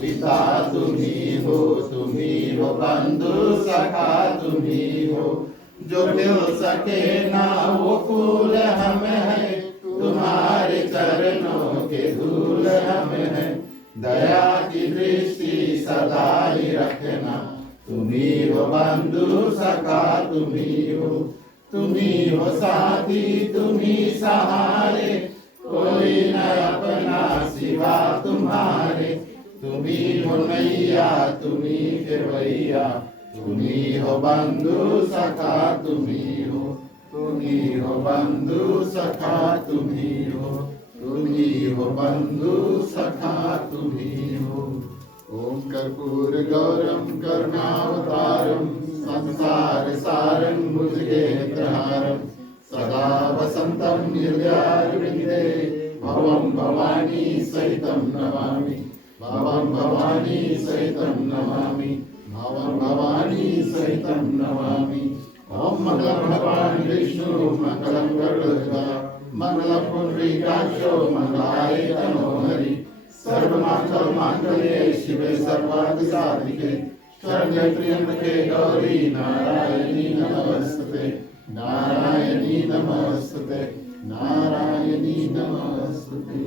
पिता तुम्ही हो बंधु सखा तुम्ही हो। जो मिल सके ना वो फूल हम है, तुम्हारे चरणों के धूल हम है। दया की दृष्टि सदा ही रखना, तुम्ही हो बंधु सखा तुम्ही हो। तुम्ही हो साथी तुम्ही सहारे, कोई न अपना सिवा तुम्हारे। तुम्ही हो नैया तुम्ही खेवैया, तुम्ही हो बंधु सखा तुम्ही हो। तुम्ही हो बंधु सखा तुम्ही हो। तुम्ही हो बंधु सखा तुम्ही हो। ओम कर्पूर गौरम करुणावतारम संसार सारं भुजगेन्द्रहारं सदा वसन्तं हृदयारविन्दे भवं भवानी सहितं नमामि। भवं भवानी सहितं नमामि। भवं भवानी सहितं नमामि। ओम मंगलम भगवान विष्णु मंगलम गरुड़ध्वज मंगलम पुंडरीकाक्षो मंगलाय तनोहरि। सर्वमंगलमांगल्ये शिवे सर्वार्थसाधिके शरण्ये त्र्यंबके गौरी नारायणी नमोस्तुते। नारायणी नमोस्तुते। नारायणी नमोस्तुते।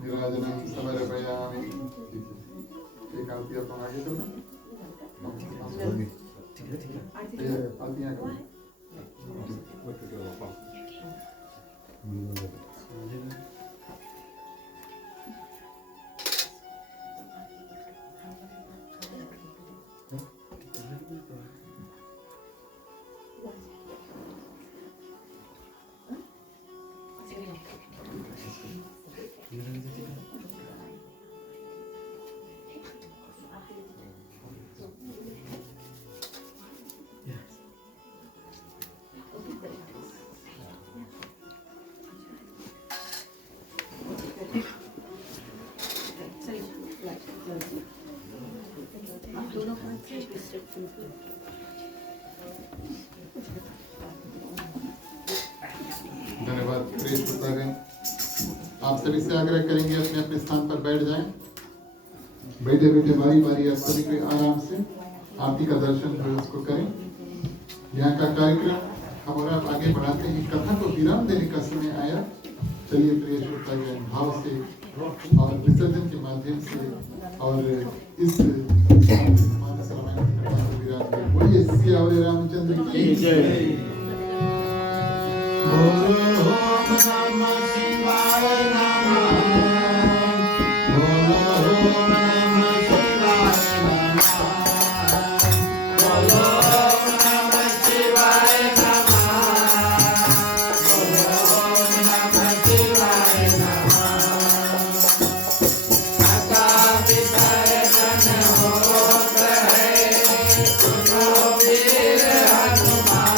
निराजनं समर्पयामि। एक आरती अपन आगे चलो। आरतियाँ करो। धन्यवाद। प्रेस पुस्तक है। आप सभी से आग्रह करेंगे अपने अपने स्थान पर बैठ जाएं। बैठे बैठे बारी बारी आप सभी के आराम से आरती का दर्शन जो है उसको करें। यहाँ का कार्यक्रम हम और आप आगे बढ़ाते हैं। कथा को विराम देने का समय आया। चलिए प्रिय श्रोतागण भाव से और विसर्जन के माध्यम से और इस मानस रामायण कथा को विराम दें। बोलिए सियावर रामचंद्र की जय। बोलो ओम नमः शिवाय नमः। बोलो ओम नमः शिवाय नमः। बोलो ओम नमः शिवाय नमः। बोलो ओम नमः शिवाय नमः। सदा विसर्जन होत है, सुनो वीर हनुमान।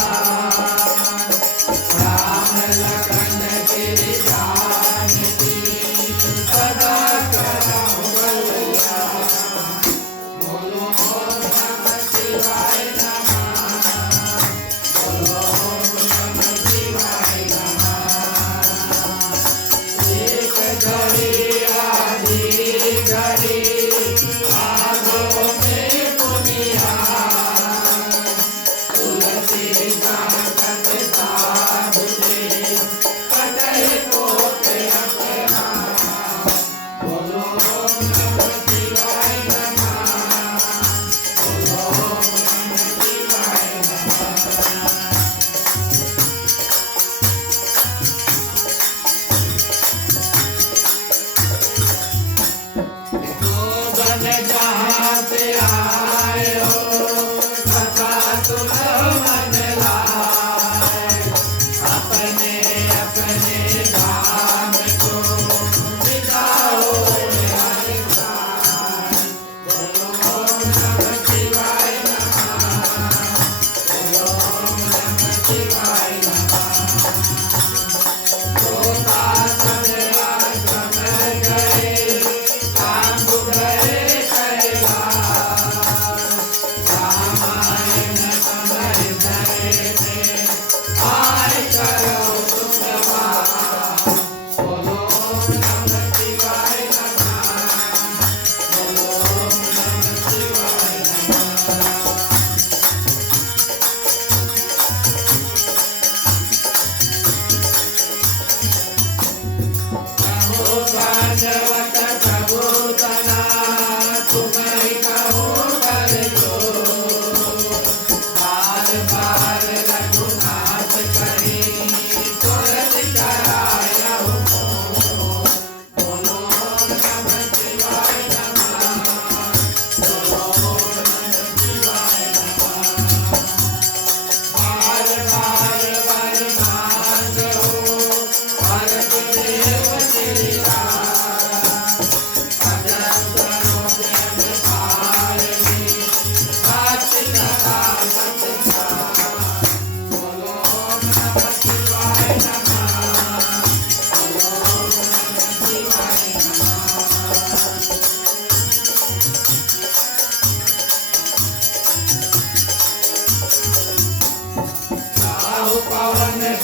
राम लखन तेरी जानकी, सदा करहु कल्याण। बोलो ओम नमः शिवाय नमः। बोलो ओम नमः शिवाय नमः। एक घड़ी आधी घड़ी आगो में पुनिया। तुलसी जागत साधु दे, कटहि कोट अपना। बोलो ओम नमः शिवाय नमः। बोलो ओम नमः शिवाय नमः। शोभन जहाँ से आए हो, कथा सुनो मन लाए।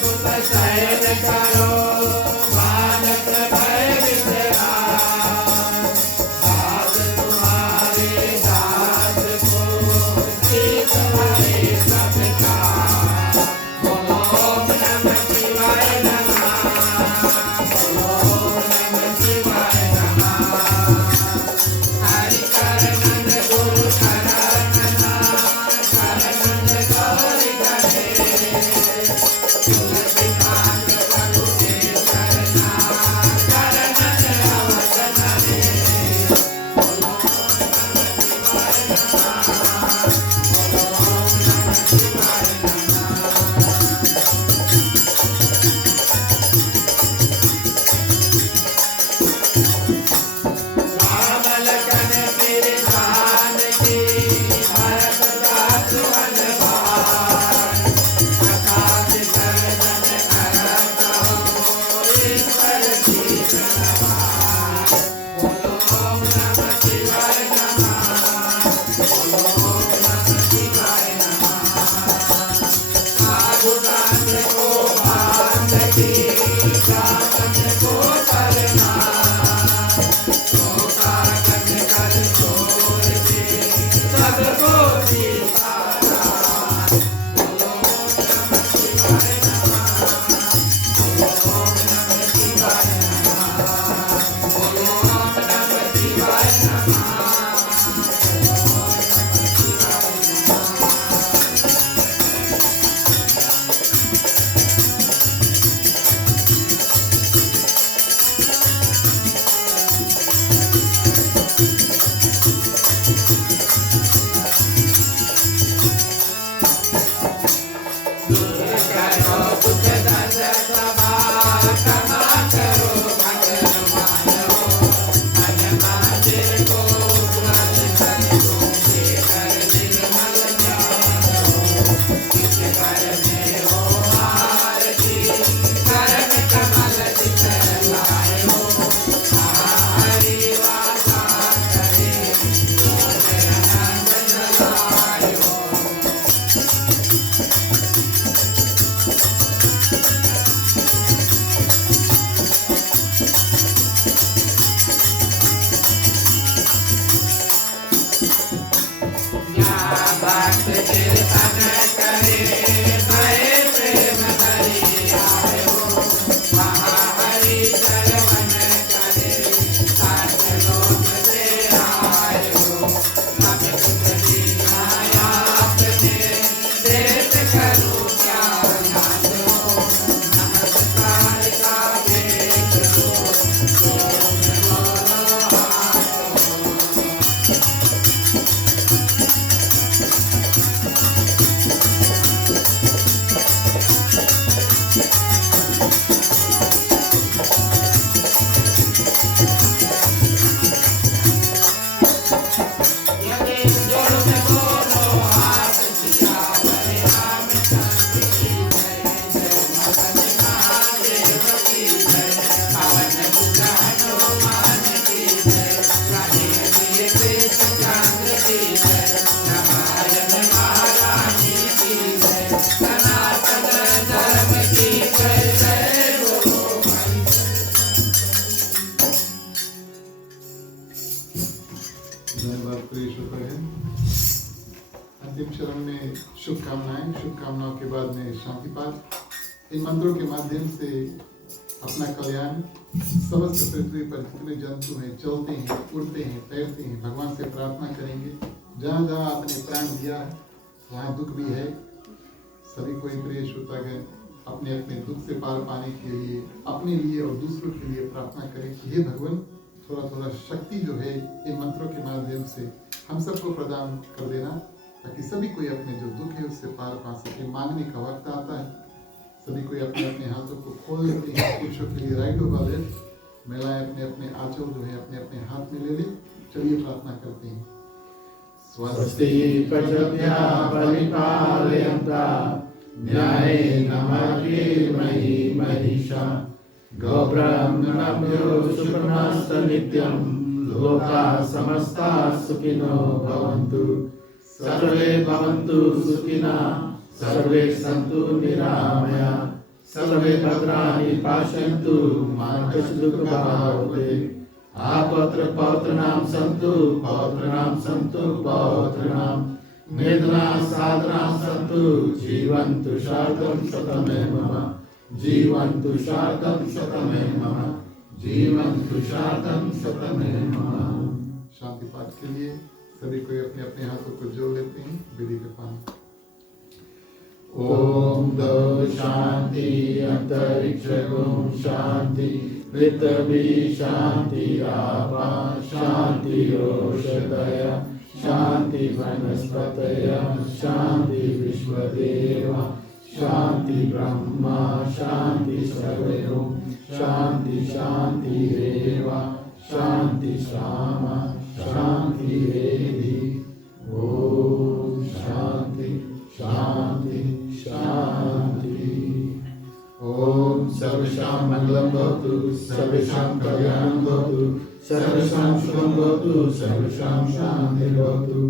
सुत शयन करो मानस भय विश्राम दास तुम्हारे दास को जीत भरे सब काम बोलो ओम नमः शिवाय नमः बोलो ओम नमः शिवाय नमः हरि करणन गुरु करणन करणन गौरी गणेश तुलसी कांत प्रभुते करना करणन अवसन रे बोलो ओम नमः शिवाय राम लखन तेरे जान की भरत दास हनुमान आकाश सर्जन करत हो ईश्वर की प्रणवान बोलो ओम नमः शिवाय नमः बोलो ओम नमः शिवाय नमः साधु दास को बांध के दामन को करना सोता कन कर छोड़ दे सबको दीवाना बोलो ओम नमः शिवाय नमः बोलो ओम नमः शिवाय नमः बोलो ओम नमः शिवाय नमः दूर करो दुख दर्द सभा क्षमा करो मंगल मानो मन मंदिर को उज्ज्वल कर दो कर निर्मल जानो किस कर में हो आरती करण कमल दिखलाए हो हरि वासा करे आनंद जलाए हो भक्त कीर्तन करे भय प्रेम धरि आए हो महाहरि श्रवण करे सात लोक से आए हो सब कुछ दीना आपने देत करूं क्या नाथ हो नमस्कार का भेद दो तुम बोलो हाथ हो यदि जोड़ में बोलो हाथ सिया हरे राम चंद्र की जय जय मदन महादेव की जय पवन सुत हनुमान की जय राधे दिए कृष्ण चंद्र की जय रामायण महारानी की जय सनातन धर्म की जय जय बोलो भाई धन्यवाद प्रिय श्रोता है। अंतिम चरण में शुभकामनाओं के बाद में शांति पाठ। इन मंत्रों के माध्यम से अपना कल्याण समस्त पृथ्वी पर जितने जंतु हैं, चलते हैं, उड़ते हैं, तैरते हैं, भगवान से प्रार्थना करेंगे। जहाँ जहाँ आपने प्राण दिया है वहाँ दुख भी है। सभी को प्रिय श्रोतागण अपने अपने दुख से पार पाने के लिए अपने लिए और दूसरों के लिए प्रार्थना करें कि हे भगवान थोड़ा थोड़ा शक्ति जो है इन मंत्रों के माध्यम से हम सबको प्रदान कर देना, ताकि सभी कोई अपने जो दुख है उससे पार पा सके। मांगने का वक्त आता है, सभी कोई अपने अपने हाथों को खोल लेते हैं। पुरुषों के लिए राइट होगा लेफ्ट, महिलाएं अपने अपने आंचल जो है अपने अपने हाथ में ले ले। चलिए प्रार्थना करते हैं। स्वस्ति प्रजाभ्यः परिपालयन्तः न्यायेन मार्गेण महिषा गोब्राह्मणेभ्यो शुभमस्तु नित्यं लोकाः समस्ताः सुखिनो भवन्तु सर्वे भवन्तु सुखिनः सर्वे सन्तु निरामया सर्वे भद्राणि पश्यन्तु मा कश्चित् दुःखभाग्भवेत्। आपत्र पौत्राणां सन्तु पौत्राणां मेदनां साधनां सन्तु जीवन्तु शरदं शतमेव मम जीवन्तु शरदं शतमेव मम जीवन्तु शरदं शतमेव मम। शांति पाठ के लिए सभी कोई अपने अपने हाथों को जोड़ लेते हैं विधि के पानी। ओम दो शांति अंतरिक्षगुं शांति पृथ्वी शांति आपा शांति औषधय शांति वनस्पतय शांति विश्वदेव शांति ब्रह्मा शांति सर्वयों शांति शांति रेव शांति श्यामा शांति रेधि। ओम शांति शांति शांति। ओम सर्वेषां मंगलं भवतु सर्वेषां कल्याणं भवतु सर्वेषां शुभं भवतु सर्वेषां शान्तिर्भवतु।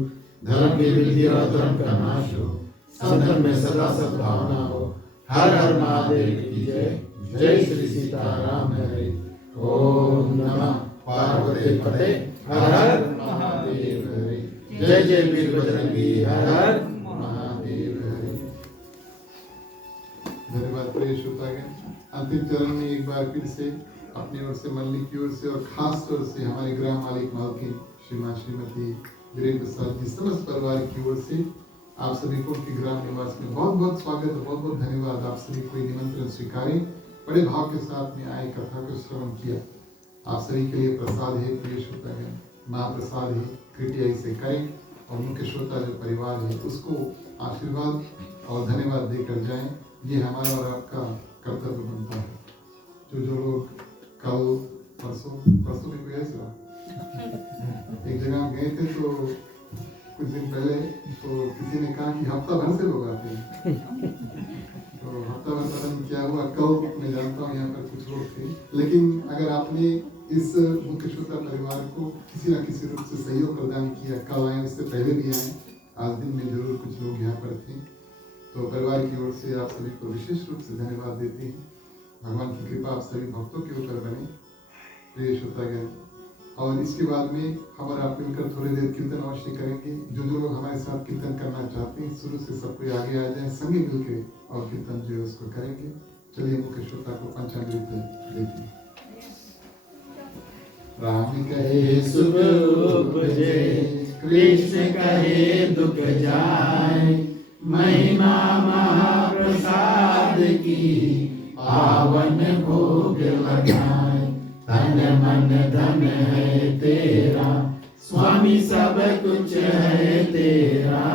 धर्म की वृद्धि और धर्म का नाश हो सदन में सदा सद्भावना हो। हर हर महादेव की जय। जय श्री सीताराम हरे। ओम नमः पार्वती पते हर हर महादेव हरे। जय जय वीर बजरंगी हर हर महादेव हरे। धन्यवाद प्रिय श्रोतागण। अंतिम चरण में एक बार फिर से अपनी ओर से मंडली की ओर से और खास तौर से हमारे ग्राम मालिक मालकिन श्रीमान श्रीमती वीरेंद्र प्रसाद जी समस्त परिवार की ओर से आप सभी को उनके ग्राम निवास में बहुत बहुत स्वागत और बहुत बहुत धन्यवाद। आप सभी को निमंत्रण स्वीकारें, बड़े भाव के साथ में आए, कथा को श्रवण किया। आप सभी के लिए प्रसाद है प्रिय श्रोतागण, महाप्रसाद है, कृपया इसे करें और मुख्य श्रोता जो परिवार है उसको आशीर्वाद और धन्यवाद देकर जाएं। ये हमारा और आपका कर्तव्य बनता है। जो लोग कल परसों में कोई ऐसा एक जगह गए थे तो कुछ दिन पहले तो किसी ने कहा कि हफ्ता भर से लोग आते हैं तो हफ्ता भर पता नहीं क्या हुआ। कल मैं जानता हूँ यहाँ पर कुछ लोग थे, लेकिन अगर आपने इस मुख्य श्रोता परिवार को किसी न किसी रूप से सहयोग प्रदान किया, कल आए उससे पहले भी आए, आज दिन में जरूर कुछ लोग यहाँ पर थे, तो परिवार की ओर से आप सभी को विशेष रूप से धन्यवाद देते हैं। भगवान की कृपा आप सभी भक्तों के ऊपर बने प्रिय श्रोतागण। और इसके बाद में हम और आप मिलकर थोड़ी देर कीर्तन अवश्य करेंगे। जो लोग हमारे साथ कीर्तन करना चाहते हैं शुरू से सब कोई आगे आ जाए, संगे मिलकर और कीर्तन जो है उसको करेंगे। चलिए मुख्य श्रोता को पंचामृत देखिए। राम कहे सुख उपजे कृष्ण कहे दुख जाए महिमा महाप्रसाद की पावन भोग लगाए। तन मन धन है तेरा स्वामी सब कुछ है तेरा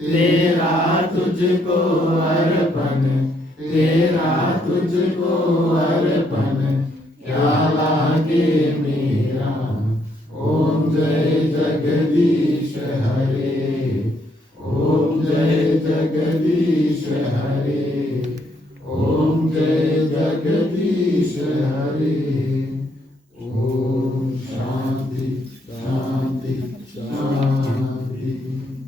तेरा तुझको अर्पण तेरा तुझको अर्पण क्या लागे मेरा। ओम जय जगदीश हरे ओम जय जगदीश हरे ओम जय जगदीश हरे।